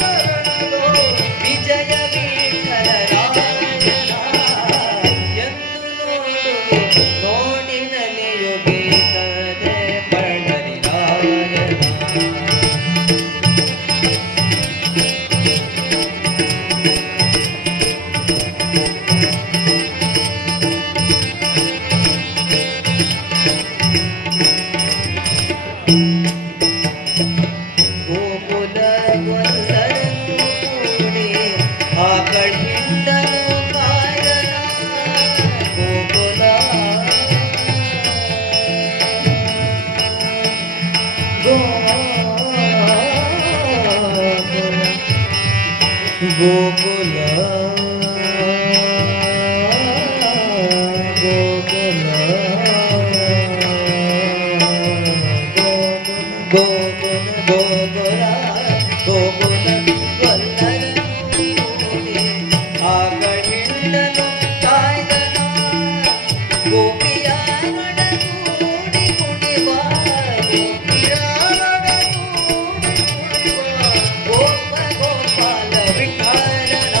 ನರಣದೋಳ್ ವಿಜಯ ವಿಠಲ ರಾಯನ ಎಂದು ನೋಡುವೆ ನೋಡಿ ನಲಿಯುವೆ ತಂದೆ ಪಂಡರಿರಾಯನ ಗೋಕುಲ ಗೊಲ್ಲರನ್ನು ಕೂಡಿ ಆಕಳ ಹಿಂಡನು ಕಾಯನ ಗೋಕುಲ ಗೋಕುಲ ಗೋಕುಲ ಗೋಕುಲ ಗೋಕುಲ ಗೋಕುಲ ಗೊಲ್ಲರನು ಕೂಡಿ ಆಕಳ ಹಿಂಡನು ಕಾಯ್ದನ ಗೋಪಿಯರೊಡಗೂಡಿ ಕುಣಿವ ಗೋಪಿಯರೊಡಗೂಡಿ ಕುಣಿವ ಗೋಪ ಗೋಪಾಲ ವಿಠಲನ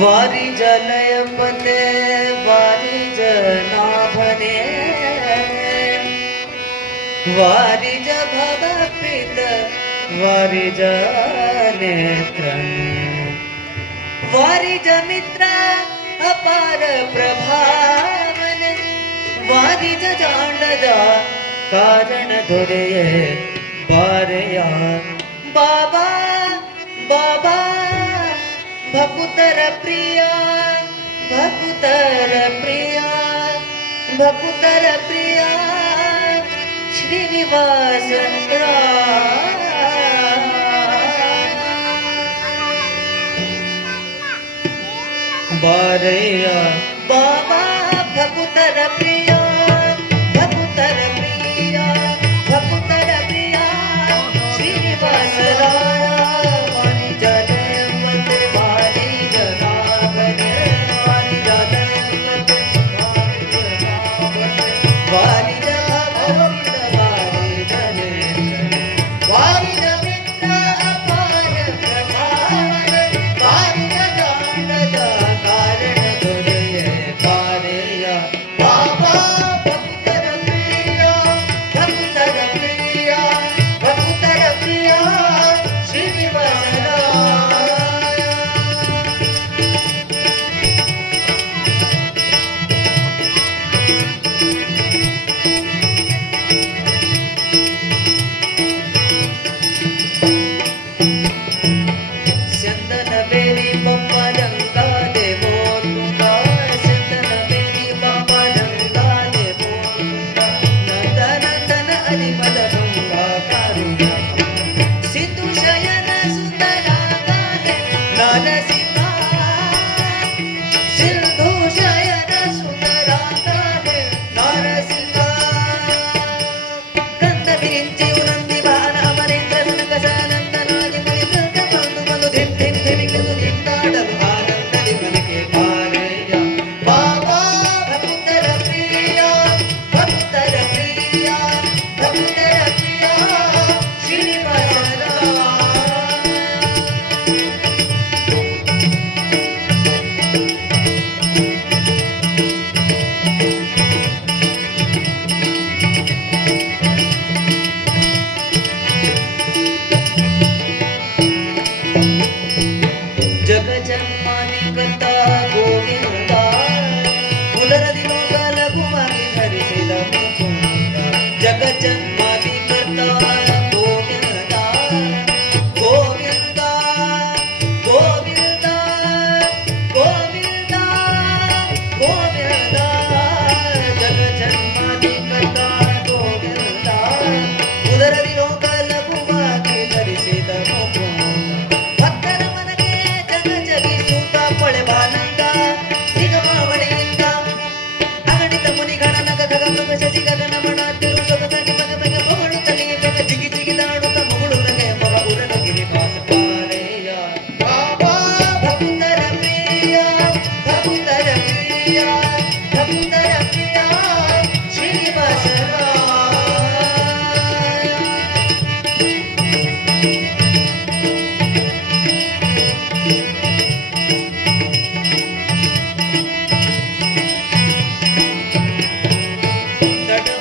वारी जलयपते वारी जनाभने वारी ज भवपित वारी ज नेत्रं वारी ज मित्र अपार प्रभावन वारी ज जांडदा कारण धुरे बारया बाबा बाबा भकुतर प्रिया भकुतर प्रिया भकुतर प्रिया श्रीनिवास बारया बाबा भकुतर प्रिया भकुतर प्रिया भकुतर प्रिया श्रीनिवास राया वारी जलयपते वारी जनाभने वारी जलयपते वारी जनाभने वारी जनेत्र वारी जमित्र अपार प्रभावन वारी जजांडदा कारण धुरे बारया बाबा जन्मादि कर्ता गोविंद उदरदि लोक लघुವಾಗಿ ಧರಿಸಿದ ಮುಕುಂದ ಜಗಜ್ಜನ್ಮಾದಿ कर्ता गोविंद गोविंद गोविंद गोविंद गोविंद जगज्जन्मादि कर्ता गोविंद उदरदि लोक लघुವಾಗಿ ಧರಿಸಿದ ಮುಕುಂದ ಭಕ್ತರ ಮನಗೆ ಜಗ ಜಗಿಸುತ್ತ ಪೊಳೆವಾನಂದ ನಿಗಮಾವಳಿಯಿಂದ ಅಗಣಿತ ಮುನಿಗಣ ನಗ ಗಗ ಮೃಗ ಶಶಿ ಗಗನಮಣ ತಿರು ಸೊಗಸಾಗಿ ಮಗ ಮಗ ಮಗಳು ತಲೆಗೆ ಮಗ ಜಿಗಿ ಜಿಗಿದಾಡುತ್ತ ಮಗಳು ನಗೆ ಮಗ ಉರಗ ಗಿರಿವಾಸ ಪಾರೆಯ ಬಾಬಾ ಭಕ್ತರ ಪ್ರಿಯ ಭಕ್ತರ ಪ್ರಿಯ ಭಕ್ತರ ಪ್ರಿಯ ಶ್ರೀನಿವಾಸರಾಯ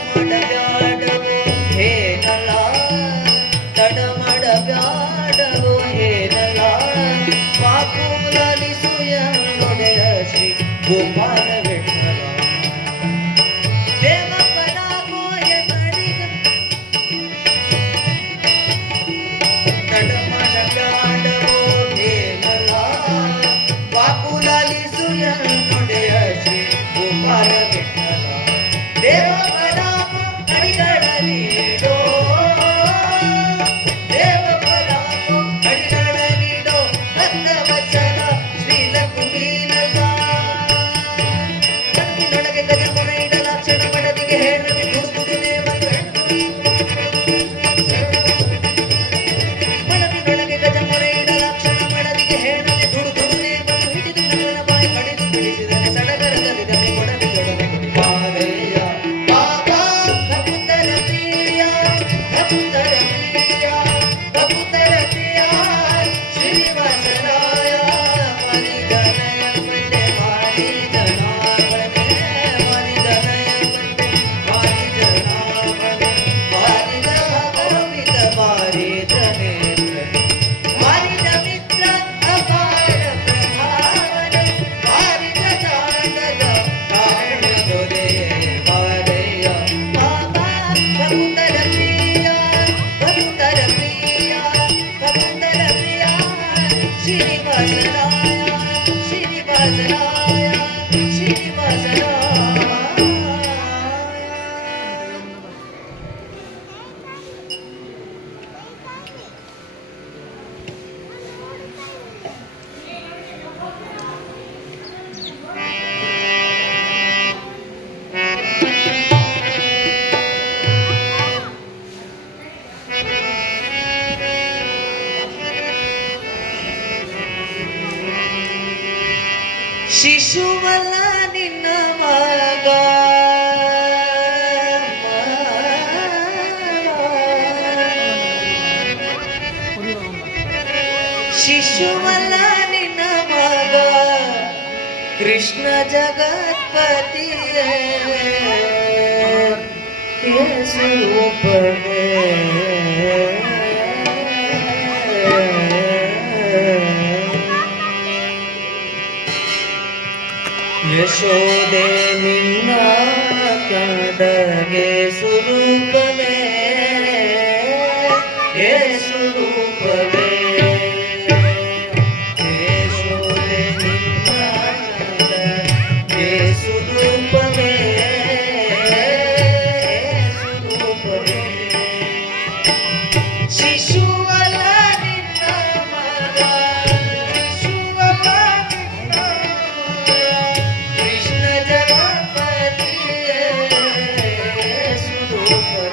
ತಡಮಡಬ್ಯಾಡವೋ ಹೇನಲ ತಡಮಡಬ್ಯಾಡವೋ ಹೇನಲ ಮಾಕೂಲಲಿಸುಯ ನೊಡೆಯ ಶ್ರೀ ಗೋಪಾಲ ವಿಠಲ ದೇವಪದಾಗೋಯ ನಡಿಗ ತಡಮಡಬ್ಯಾಡವೋ ಹೇನಲ ಮಾಕೂಲಲಿಸುಯ ನೊಡೆಯ ಶ್ರೀ ಗೋಪಾಲ ವಿಠಲ ದೇವಪದಾಗೋ ಅಡಿಗಳಲಿಡೋ ದೇವಪದಾಗೋ ಅಡಿಗಳಲಿಡೋ ಭಕ್ತವತ್ಸಲ ಶ್ರೀ ಲಕ್ಷ್ಮೀನಲ್ಲ ಕಣ್ಣಿನೊಳಗೆ ಗಜಮುರ ಇಡಲಾಕ್ಷಣ ಬಡದಿಗೆ ಹೇಳದೆ ದುಡುಕುದುನೆ ಒಂದು ಮನವಿನೊಳಗೆ ಗಜಮುರ ಇಡಲಾಕ್ಷಣ ಬಡದಿಗೆ ಹೇಳದೆ ದುಡುಕುದುನೆ ಬಂದು ಹಿಡಿದು ನನ್ನ ಬಾಯಿ ಕಡಿದು ಬಿಡಿಸಿದರೆ ಸಡಗರದಲ್ಲಿ ದನಿ ಕೊಡಲಿಯೊಡನೆ ಕುಡಿಪಾರೆಯ ಬಾಬಾ ಭಕ್ತರ ಪ್ರಿಯ ಭಕ್ತರ ಪ್ರಿಯ ಭಕ್ತರ ಪ್ರಿಯ ಶ್ರೀನಿವಾಸರಾಯ ಮರಿದನಯ ಬಂದೆ ಮಾರಿ ಜನಾರ್ದನೆ ಮರಿದನಯ ಬಂದೆ ಮಾರಿ ಜನಾರ್ದನೆ ಮಾರಿದ ಭಗವಿತ ಮಾರಿದನೆ ಮಾರಿದ ಮಿತ್ರ ಅಪಾರ ಪ್ರಧಾನನೆ ಮಾರಿದ ಜಾಣದ ಕಾರಣದೊರೆಯೇ ಮಾರೆಯ ಬಾಬಾ ಭಕ್ತರ ಪ್ರಿಯ ಭಕ್ತರ ಪ್ರಿಯ ಭಕ್ತರ ಪ್ರಿಯ ಶ್ರೀನಿವಾಸರಾಯ ಶ್ರೀನಿವಾಸರಾಯ ಶ್ರೀನಿವಾಸರಾಯ ಶಿಶುವಲ್ಲ ನಿನ್ನ ಮಗ ಶಿಶುವಲ್ಲ ನಿನ್ನ ಮಗ ಕೃಷ್ಣ ಜಗತ್ಪತಿಯೇ ಸ್ವರೂಪವೇ ಯಶೋದೆ ನಿನ್ನ ಕಡಗೆ ಸ್ವರೂಪವೇ ಸ್ವರೂಪವೇ ಯಶೋದೆ ನಿನ್ನ ಕಡಗೆ ಸ್ವರೂಪವೇ ಸ್ವರೂಪವೇ ಶಿಶುವಲ ನಿನ್ನ ಮಗ ಶಿಶುವಲ ನಿನ್ನ ಮಗ ಕೃಷ್ಣ ಜಗತ್ಪತಿಯೇ ಸ್ವರೂಪವೇ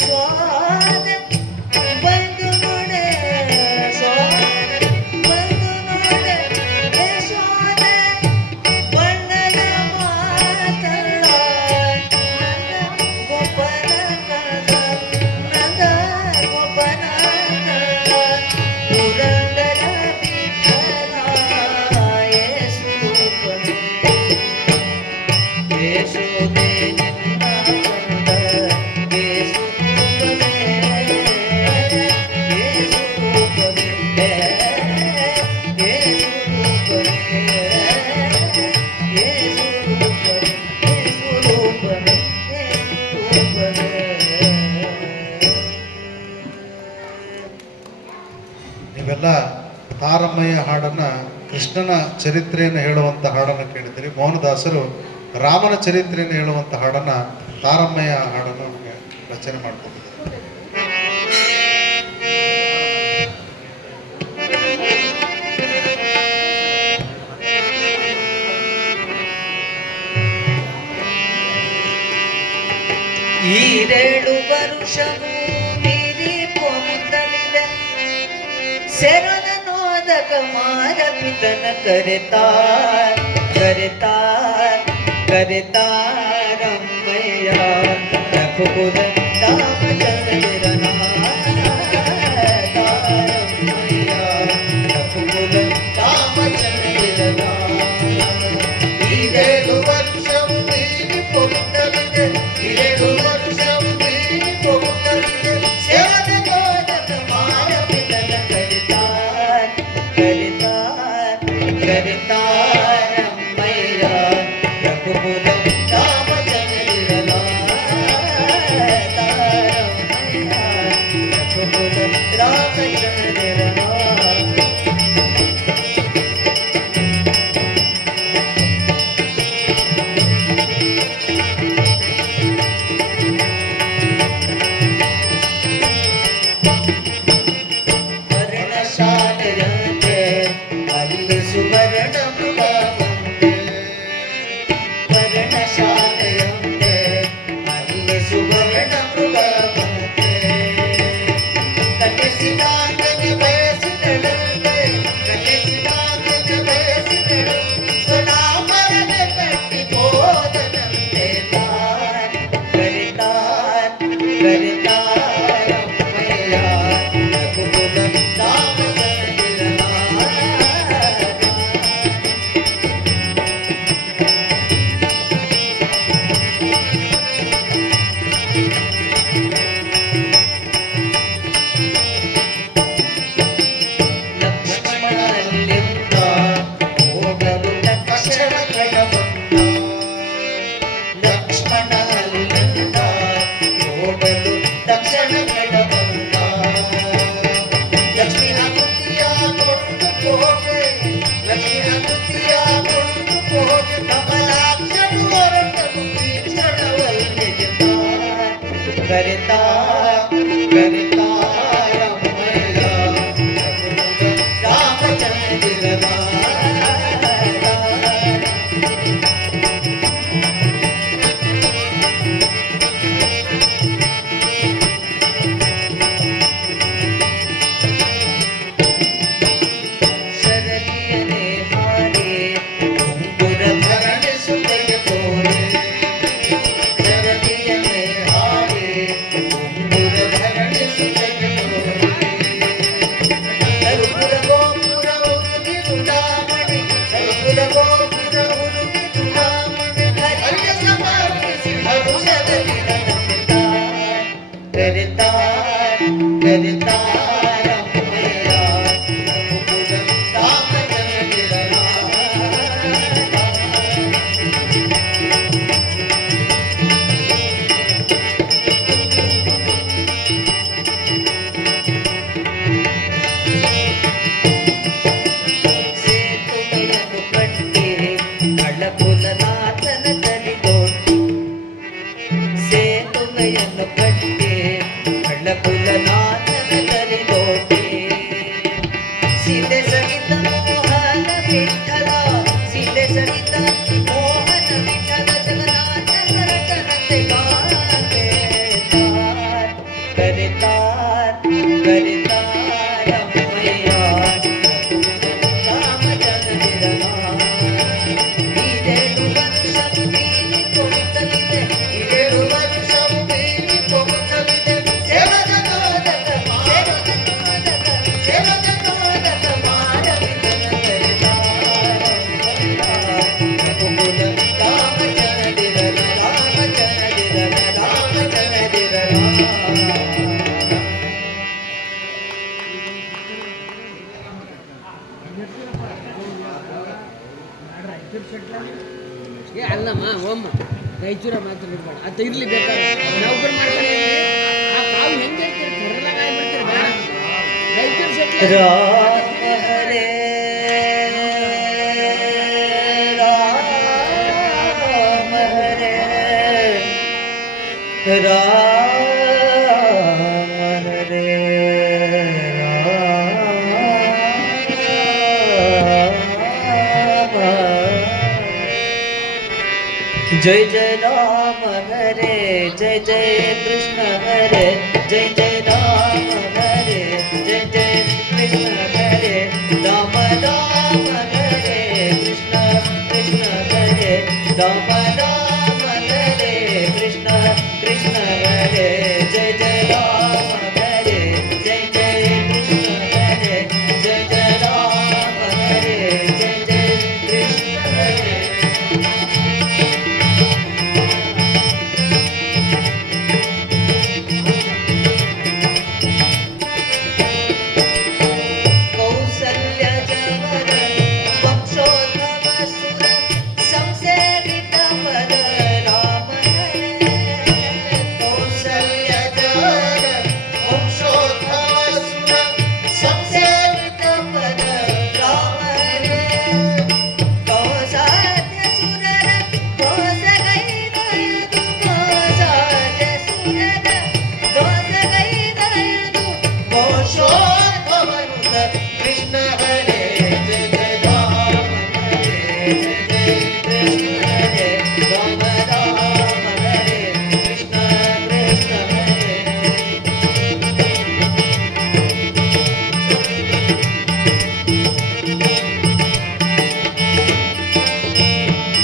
ಸ್ವಾದ ಬಂದು ನೋಡೆ ಸ್ವಾದ ಬಂದು ನೋಡೆ ಸ್ವಾದ ಬಣ್ಣದ ಮಾತಳ ನಂದ ಗೋಪನ ಕದ ನಂದ ಗೋಪನ ಕದ ಪುರಂದರ ವಿಠಲ ಯೇಸುರೂಪನೇ ಯೇಸುದೇ ನಿನ್ನ ಕಂದ ಯೇಸುರೂಪನೇ ಯೇಸುರೂಪನೇ ಯೇಸುರೂಪನೇ ಯೇಸುರೂಪನೇ ಯೇಸುರೂಪನೇ ನೀವೆಲ್ಲ ತಾರಮ್ಮಯ್ಯ ಹಾಡನ್ನ ಕೃಷ್ಣನ ಚರಿತ್ರೆಯನ್ನು ಹೇಳುವಂಥ ಹಾಡನ್ನು ಕೇಳಿದ್ದೀರಿ. ಮೋಹನದಾಸರು ರಾಮನ ಚರಿತ್ರೆಯನ್ನು ಹೇಳುವಂಥ ಹಾಡನ್ನ ತಾರಮ್ಮಯ್ಯ ಹಾಡನ್ನು ನಮಗೆ ರಚನೆ ಮಾಡ್ಕೊಂಡಿದ್ದಾರೆ. ಈರೇಳು ವರುಷವೂ ಮೀರಿ ಪೊಂದಲಿದೆ ಸೆರದ ನೋದಕ ಮಾರಪಿತನ ಕರೆತಾರ್ ಕರೆತಾರ್ ಕರೆತಾರಮ್ಮಯ್ಯ ರಘುಕುಲ ರಾಮಚಂದ್ರನ ತಾರಮ್ಮಯ್ಯ ರಘುಕುಲ ರಾಮಚಂದ್ರನ ಈರೇಳು ವರ್ಷವು ಮೀರಿ ಪೊಂದಲಿದೆ ಈರೇಳು ವರ್ಷವು ಮೀರಿ ಪೊಂದಲಿದೆ ಸೆರದ ನೋದಕ ಮಾರಪಿತನ ಕರೆತಾರ್ ಕರೆತಾರ್ ಕರೆತಾರಮ್ಮಯ್ಯ ರಘುಕುಲ ರಾಮಚಂದ್ರನ ತಾರಮ್ಮಯ್ಯ ರಘುಕುಲ ರಾಮಚಂದ್ರನ ವರ್ಣಶಾಲೆಯಂತೆ ಅಲ್ಲಿ ಸುವರ್ಣ ಮೃಗ ಬಂತೆ ವರ್ಣಶಾಲೆಯಂತೆ ಅಲ್ಲಿ ಸುವರ್ಣ ಮೃಗ ಬಂತೆ ಕಲಿಸಿದಾಗನೆ ಬಯಸಿದಳಂತೆ ಕಲಿಸಿದಾಗನೆ ಬಯಸಿದಳು ಸ್ವನಾಮರನೆ ಕಟ್ಟಿ ಹೋದನಂತೆ ತಾರ್ ಕರಿತಾರ್ ಕರಿತಾರಮ್ಮಯ್ಯ ರಘುಕುಲ ರಾಮಚಂದ್ರನ ಲಕ್ಷ್ಮಣನಿಂದ ಹೋಗಲು ತಕ್ಷಣ ಕಡಬಂದ ಲಕ್ಷ್ಮಣನಿಂದ ಹೋಗಲು ತಕ್ಷಣ ಕಡಬಂದ ಲಕ್ಷ್ಮಿ ಆಕೃತಿಯ ಕೊಟ್ಟು ಹೋಗೆ ಲಕ್ಷ್ಮಿ ಆಕೃತಿಯ ಕೊಟ್ಟು ಹೋಗೆ ಕಮಲಾಕ್ಷರು ಹೊರಟನು ಕ್ಷಣವಲ್ಲಿಗೆ ಕರಿತಾ ಕರಿತಾರಮ್ಮಯ್ಯ ರಾಮಚಂದ್ರನ ಸರದಿಯನೆ ಹಾಡಿ ಉಂಗುರ ಭರಣಿಸುತ್ತೆಗೆ ತೋರೆ ಸರದಿಯನೆ ಹಾಡಿ ಉಂಗುರ ಭರಣಿಸುತ್ತೆಗೆ ತೋರೆ ನರುಪುರ ಗೋಪುರ ಉರುಗಿ ಚೂಡಾಮಣಿ ನರುಪುರ ಗೋಪುರ ಉರುಗಿ ಚೂಡಾಮಣಿ ಹರಿಯ ಸಮರ್ಪಿಸಿ ಹರುಷದಲ್ಲಿ ನಟುತ್ತಾರ್ ಕರಿತಾರ್ ಕರಿತಾರಮ್ಮಯ್ಯ ರಘುಕುಲ ರಾಮಚಂದ್ರನ ಸೇತುವೆಯನ್ನು ಕಟ್ಟಿ ಕಳ್ಳಕುಲನಾಥನ ತಲಿದೋಟಿ ಸೇತುವೆಯನ್ನು ಕಟ್ಟಿ ಕಳ್ಳಕುಲನಾಥನ ತಲಿದೋಟಿ ಅಂತ ಇರ್ಲಿ ಬೇಕಾದ್ರೆ ನೌಕರಿ ಮಾಡ್ತಾನೆ ಇರ್ಲಿ. ಆ ಕಾವು ಹೆಂಗೆ ಕರ್ನಾಗ ಆಗ್ಬಿಡ್ತೀರಿ ಬೇಡ ರೈತರು ಸೆಟ್ಲ್ ರಾಮ ಹರೇ ರಾಮ ಹರೇ ರಾಮ ಹರೇ ರಾಮ जय जय राम हरे जय जय कृष्ण हरे जय जय राम हरे जय जय कृष्ण हरे राम राम हरे कृष्ण कृष्ण हरे राम राम हरे कृष्ण कृष्ण हरे जय जय राम हरे जय जय कृष्ण हरे जय जय राम हरे जय जय कृष्ण हरे कौसल्य जवर वंशोद्भव सुर संसेवित पद राम हरे कौसल्य जवर वंशोद्भव सुर संसेवित पद राम हरे कौसाद्य सुरर दोष गैदयदु कौसाद्य सुरर दोष गैदयदु वंशोद्भवनुत कृष्ण हरे जय जय राम हरे जय जय कृष्ण हरे राम राम हरे कृष्ण कृष्ण हरे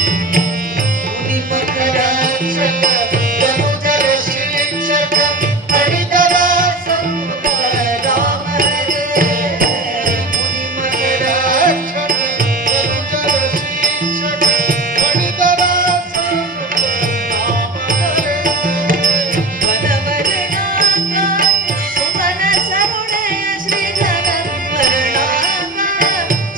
मुनि मकरक्षक तनुजर शिक्षक हरिधर संत राम हरे मुनि मकरक्षक तनुजर शिक्षक हरिधर संत राम हरे मनवर्णाका सुमन सरुणय श्रीधर वर्णाका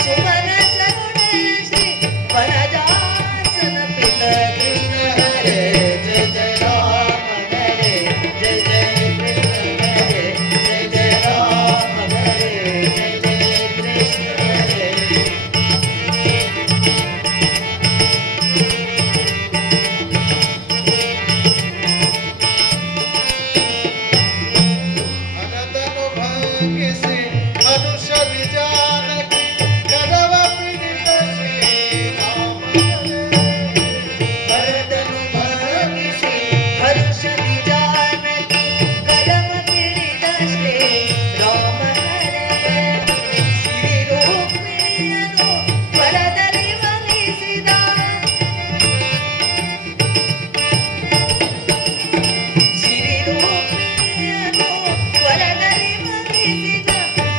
सुमन सरुणय श्री वनजासन पित कृष्ण हरे जय जय राम हरे जय जय कृष्ण हरे जय जय राम हरे जय जय कृष्ण हरे ಅನದನು ಭಂಗಿಸಿ ಅನುಷ ವಿಜಾನಕಿ ಕರವ ಪಿಡಿತ ಶ್ರೀರಾಮ भरतनु भागिसि हर्षदि जानकी करम पीडित श्री राम हरे श्री रूपिणियनु वरदरि वलिसिದ श्री रूपिणियनु वरदरि वलिसिದ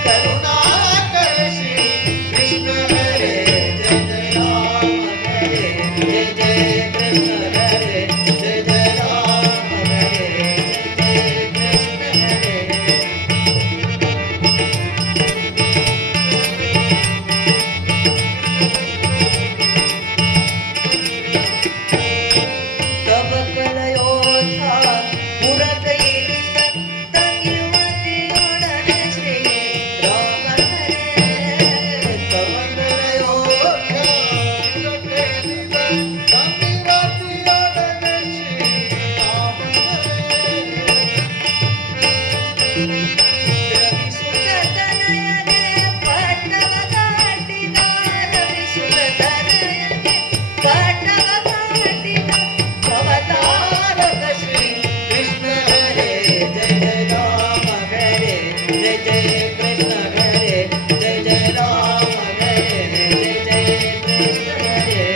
करुणाकर श्री कृष्ण हरे जय जय राम हरे जय जय कृष्ण हरे जय जय राम हरे जय जय कृष्ण हरे तव कलयोध्या पुरकैलिद तन्युवतियोडने श्री राम हरे तव कलयोध्या रविसुततनयने पट्टव काटिद रविसुततनयने पट्टव काटिद भवतारक श्री कृष्ण हरे जय जय राम हरे जय जय कृष्ण हरे जय जय राम हरे जय जय कृष्ण हरे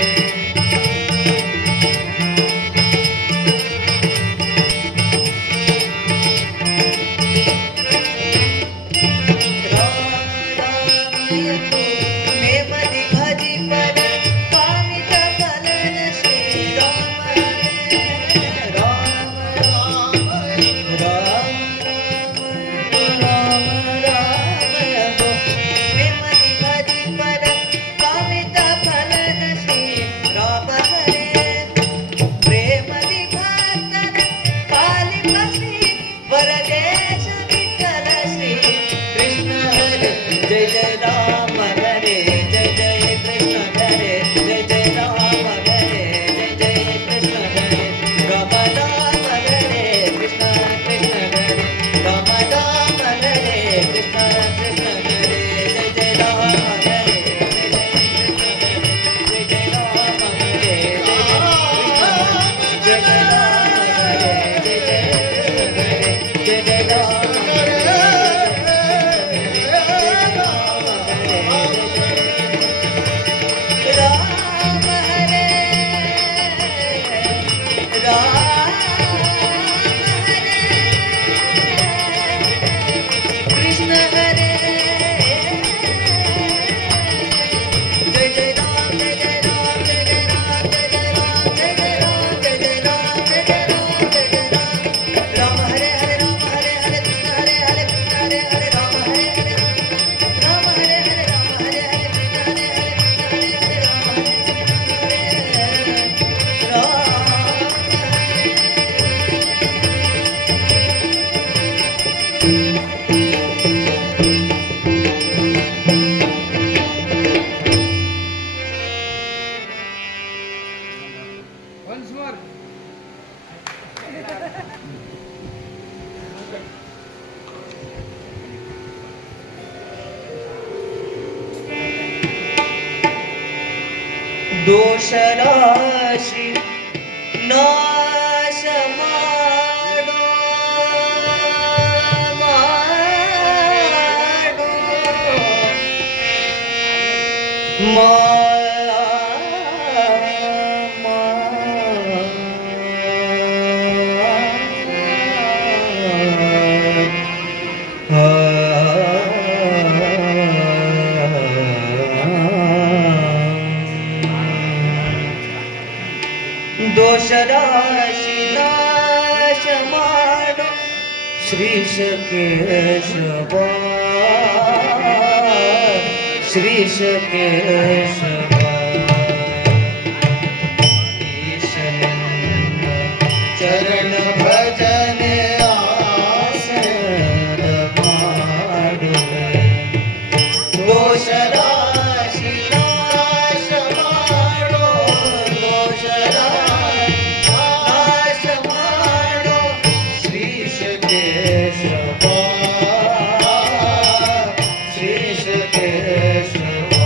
Once more. दोषराशि नाश माडो माडो माया दोषराशि नाश माडो श्रीश केशवा श्रीश केशवा ईशनिन्न चरण भजन आसन माडुवे दोषराशि नाश माडो दोषराशि नाश माडो श्रीश केशवा श्रीश केशवा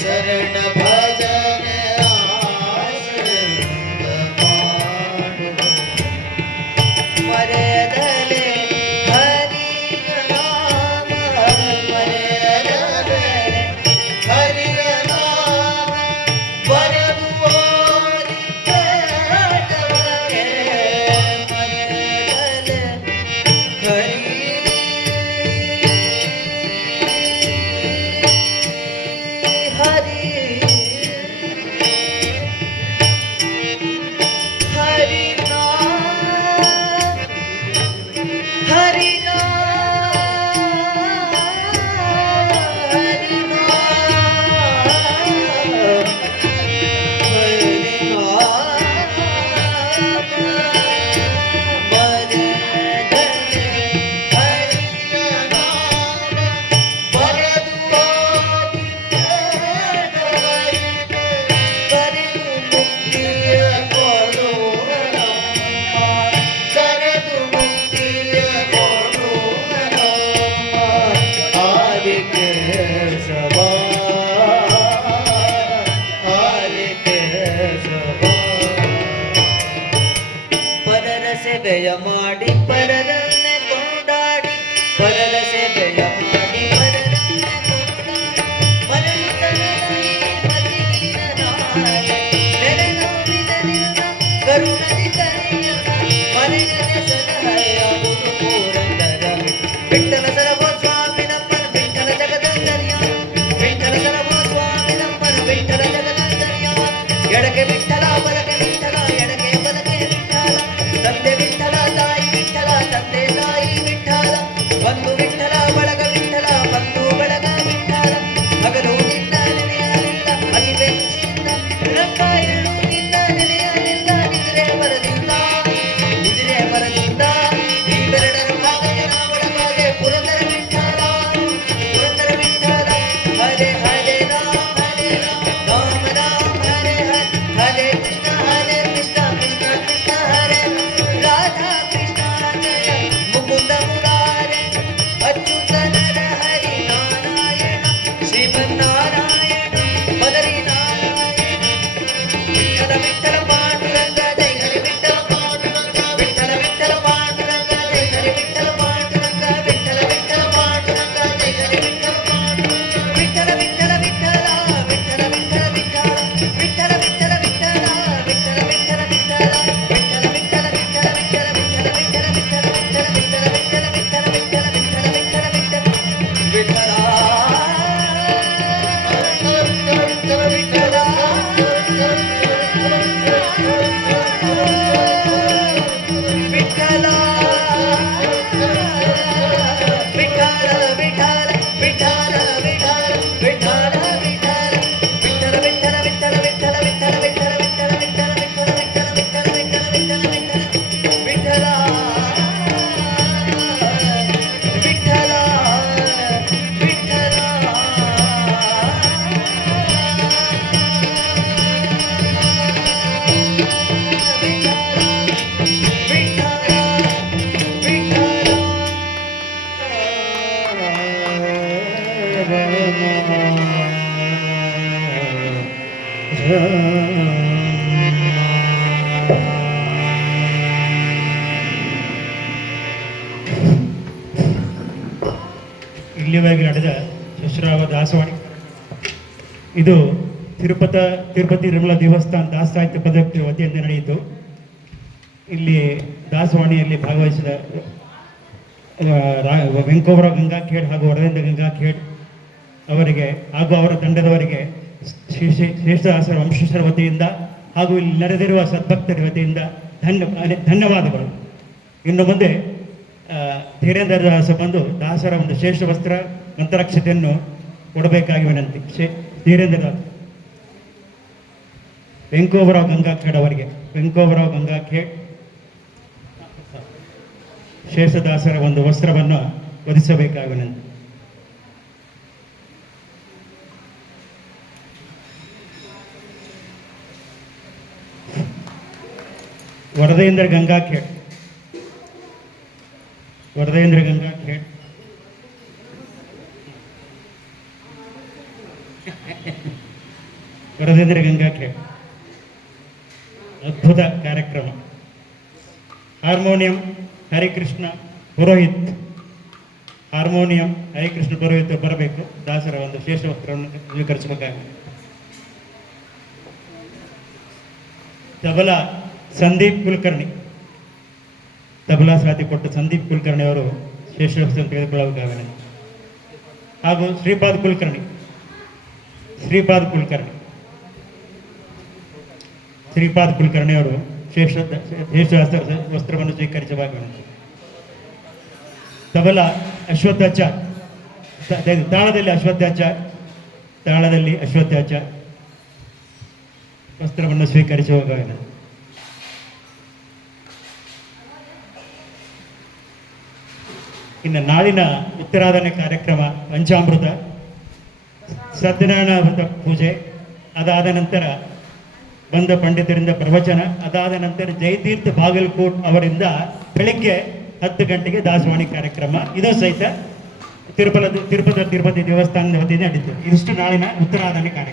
चरण भजन मर्यादले हरि नाम मर्यादले हरि नाम वरदुआरी पेटवगे मर्यादले हरि ಸೇವೆಯ ಮಾಡಿ ಪರರನ್ನೇ ಕೊಂಡಾಡಿ ಪರರ ಸೇವೆಯ ಮಾಡಿ ಪರರನ್ನೇ ಕೊಂಡಾಡಿ ಮರಳಿತನದಲ್ಲಿ ಮದಿಲಿನ ನಾಯ ಕರುಣದಿದರೆಯ ಮನೆಯ ಸಲಹೆಯಾಗುವುದು ಪೂರಂದರ ವಿಠ್ಠಲ ಸರವೋ ಸ್ವಾಮಿ ನಮ್ಮನ ವಿಠ್ಠಲ ಜಗದಂದರ್ಯ ವಿಠ್ಠಲ ಸರವೋ ಸ್ವಾಮಿ ನಮ್ಮನ ವಿಠ್ಠಲ ಜಗದಂದರ್ಯ ಎಡಕ್ಕೆ ವಿಠ್ಠಲ ಬಲಕ್ಕೆ ವಿಠ್ಠಲ ಎಡಕ್ಕೆ ಬಲಕ್ಕೆ ವಿಠ್ಠಲ ತಂದೆ ವಿಠ್ಠಲ ತಾಯಿ ವಿಠ್ಠಲ ತಂದೆ ತಾಯಿ ವಿಠ್ಠಲ ಬಂಧು ವಿಠ್ಠಲ ಬಳಗ ವಿಠ್ಠಲ ಬಂಧು ಬಳಗ ವಿಠ್ಠಲ ಹಗಲು ನಿನ್ನ ನೆನೆಯಲಿಲ್ಲ ಅತಿ ಬೆಚ್ಚಿಂದ ರೊಕ್ಕ ಇರಳು ನಿನ್ನ ನೆನೆಯಲಿಲ್ಲ ನಿದ್ರೆ ಬರದಿಂದ ಈ ಬೆರಡರ ಭಾಗದ ಒಳಗಾಗೆ ಪುರಂದರ ವಿಠ್ಠಲ ಹರೆ ಹರೆ ರಾಮ ಹರೆ ಹರೆ ಕೃಷ್ಣ ಕೃಷ್ಣ ಕೃಷ್ಣ ಹರೆ ರಾಧಾ ಕೃಷ್ಣ ಜಯ ಮುಕುಂದ ಮುರಾರೆ ಅಚ್ಯುತ ನರ ಹರಿ ನಾರಾಯಣ ಶ್ರೀಮನ್ನಾರಾಯಣ ಬದರಿ ನಾರಾಯಣ ವಿಠಲ ವಿಠಲ ಪಾಂಡುರಂಗ ಜೈ ಹರಿ ವಿಠಲ ಪಾಂಡುರಂಗ ವಿಠಲ ವಿಠಲ ಪಾಂಡುರಂಗ ಜೈ ಹರಿ ವಿಠಲ ಪಾಂಡುರಂಗ ವಿಠಲ ವಿಠಲ ಪಾಂಡುರಂಗ ಜೈ ಹರಿ ವಿಠಲ ಪಾಂಡುರಂಗ ವಿಠಲ ವಿಠಲ ವಿಠಲ ವಿಠಲ ವಿಠಲ ವಿಠಲ ವಿಠಲ ವಿಠಲ ವಿಠಲ ವಿಠಲ ವಿಠಲ ವಿಠಲ ವಿಠಲ ವಿಠಲ ವಿಠಲ ವಿಠಲ ವಿಠಲ ವಿಠಲ ಇಲ್ಲಿವರೆಗೆ ನಡೆದ ಶಶ್ರಾವ ದಾಸವಾಣಿ ಇದು ತಿರುಪತಿ ತಿರುಮಲ ದೇವಸ್ಥಾನ ದಾಸ ಸಾಹಿತ್ಯ ಪದಕ ವತಿಯಿಂದ ನಡೆಯಿತು. ಇಲ್ಲಿ ದಾಸವಾಣಿಯಲ್ಲಿ ಭಾಗವಹಿಸಿದ ವೆಂಕೋಬರಾವ್ ಗಂಗಾಖೇಡ್ ಹಾಗೂ ವರದೇಂದ್ರ ಗಂಗಾಖೇಡ್ ಅವರಿಗೆ ಹಾಗೂ ಅವರ ತಂಡದವರಿಗೆ ಶ್ರೇಷ್ಠದಾಸರ ವಂಶಸ್ಥರ ವತಿಯಿಂದ ಹಾಗೂ ಇಲ್ಲಿ ನೆರೆದಿರುವ ಸದ್ಭಕ್ತರ ವತಿಯಿಂದ ಧನ್ಯವಾದಗಳು. ಇನ್ನು ಮುಂದೆ ಧೀರೇಂದ್ರ ದಾಸ ಬಂದು ದಾಸರ ಒಂದು ಶ್ರೇಷ್ಠ ವಸ್ತ್ರ ಮಂತ್ರಾಕ್ಷತೆಯನ್ನು ಕೊಡಬೇಕಾಗಿ ವಿನಂತಿ. ಧೀರೇಂದ್ರ ದಾಸ ವೆಂಕೋಬರಾವ್ ಗಂಗಾಖೇಡ್ ಅವರಿಗೆ ವೆಂಕೋಬರಾವ್ ಗಂಗಾಖೇಡ್ ಶ್ರೇಷ್ಠದಾಸರ ಒಂದು ವಸ್ತ್ರವನ್ನು ಒದಿಸಬೇಕಾಗಿ ವಿನಂತಿ. ವರದೇಂದ್ರ ಗಂಗಾಖೇಡ್ ವರದೇಂದ್ರ ಗಂಗಾಖೇಡ್ ವರದೇಂದ್ರ ಗಂಗಾಖೇಡ್ ಅದ್ಭುತ ಕಾರ್ಯಕ್ರಮ. ಹಾರ್ಮೋನಿಯಂ ಹರಿಕೃಷ್ಣ ಪುರೋಹಿತ್ ಹಾರ್ಮೋನಿಯಂ ಹರಿಕೃಷ್ಣ ಪುರೋಹಿತ್ ಬರಬೇಕು. ದಾಸರ ಒಂದು ಶ್ರೇಷ್ಠ ವಸ್ತ್ರವನ್ನು ಸ್ವೀಕರಿಸಬೇಕಾಗಿದೆ. ತಬಲಾ ಸಂದೀಪ್ ಕುಲಕರ್ಣಿ ತಬಲಾ ಸಾಥಿ ಕೊಟ್ಟು ಸಂದೀಪ್ ಕುಲಕರ್ಣಿ ಅವರು ಶ್ರೇಷ್ಠ ವಸ್ತ್ರ ತೆಗೆದುಕೊಳ್ಳಬೇಕಾಗಿದೆ. ಹಾಗೂ ಶ್ರೀಪಾದ್ ಕುಲಕರ್ಣಿ ಅವರು ಶ್ರೇಷ್ಠ ವಸ್ತ್ರವನ್ನು ಸ್ವೀಕರಿಸಬೇಕಾಗಿದೆ. ತಬಲಾ ಅಶ್ವತ್ಥಾಚಾರ್ ತಾಳದಲ್ಲಿ ಅಶ್ವತ್ಥಾಚಾರ್ ವಸ್ತ್ರವನ್ನು ಸ್ವೀಕರಿಸಬೇಕಾಗಿದೆ. ಇನ್ನು ನಾಳಿನ ಉತ್ತರಾಧನೆ ಕಾರ್ಯಕ್ರಮ ಪಂಚಾಮೃತ ಸತ್ಯನಾರಾಯಣ ಪೂಜೆ, ಅದಾದ ನಂತರ ಬಂದ ಪಂಡಿತರಿಂದ ಪ್ರವಚನ, ಅದಾದ ನಂತರ ಜಯತೀರ್ಥ ಬಾಗಲಕೋಟ್ ಅವರಿಂದ ಬೆಳಿಗ್ಗೆ 10 ಗಂಟೆಗೆ ದಾಸವಾಣಿ ಕಾರ್ಯಕ್ರಮ. ಇದು ಸಹಿತ ತಿರುಪತಿ ದೇವಸ್ಥಾನದ ವತಿಯಿಂದ ನಡೀತದೆ. ಇದಿಷ್ಟು ನಾಳಿನ ಉತ್ತರಾಧನೆ ಕಾರ್ಯಕ್ರಮ.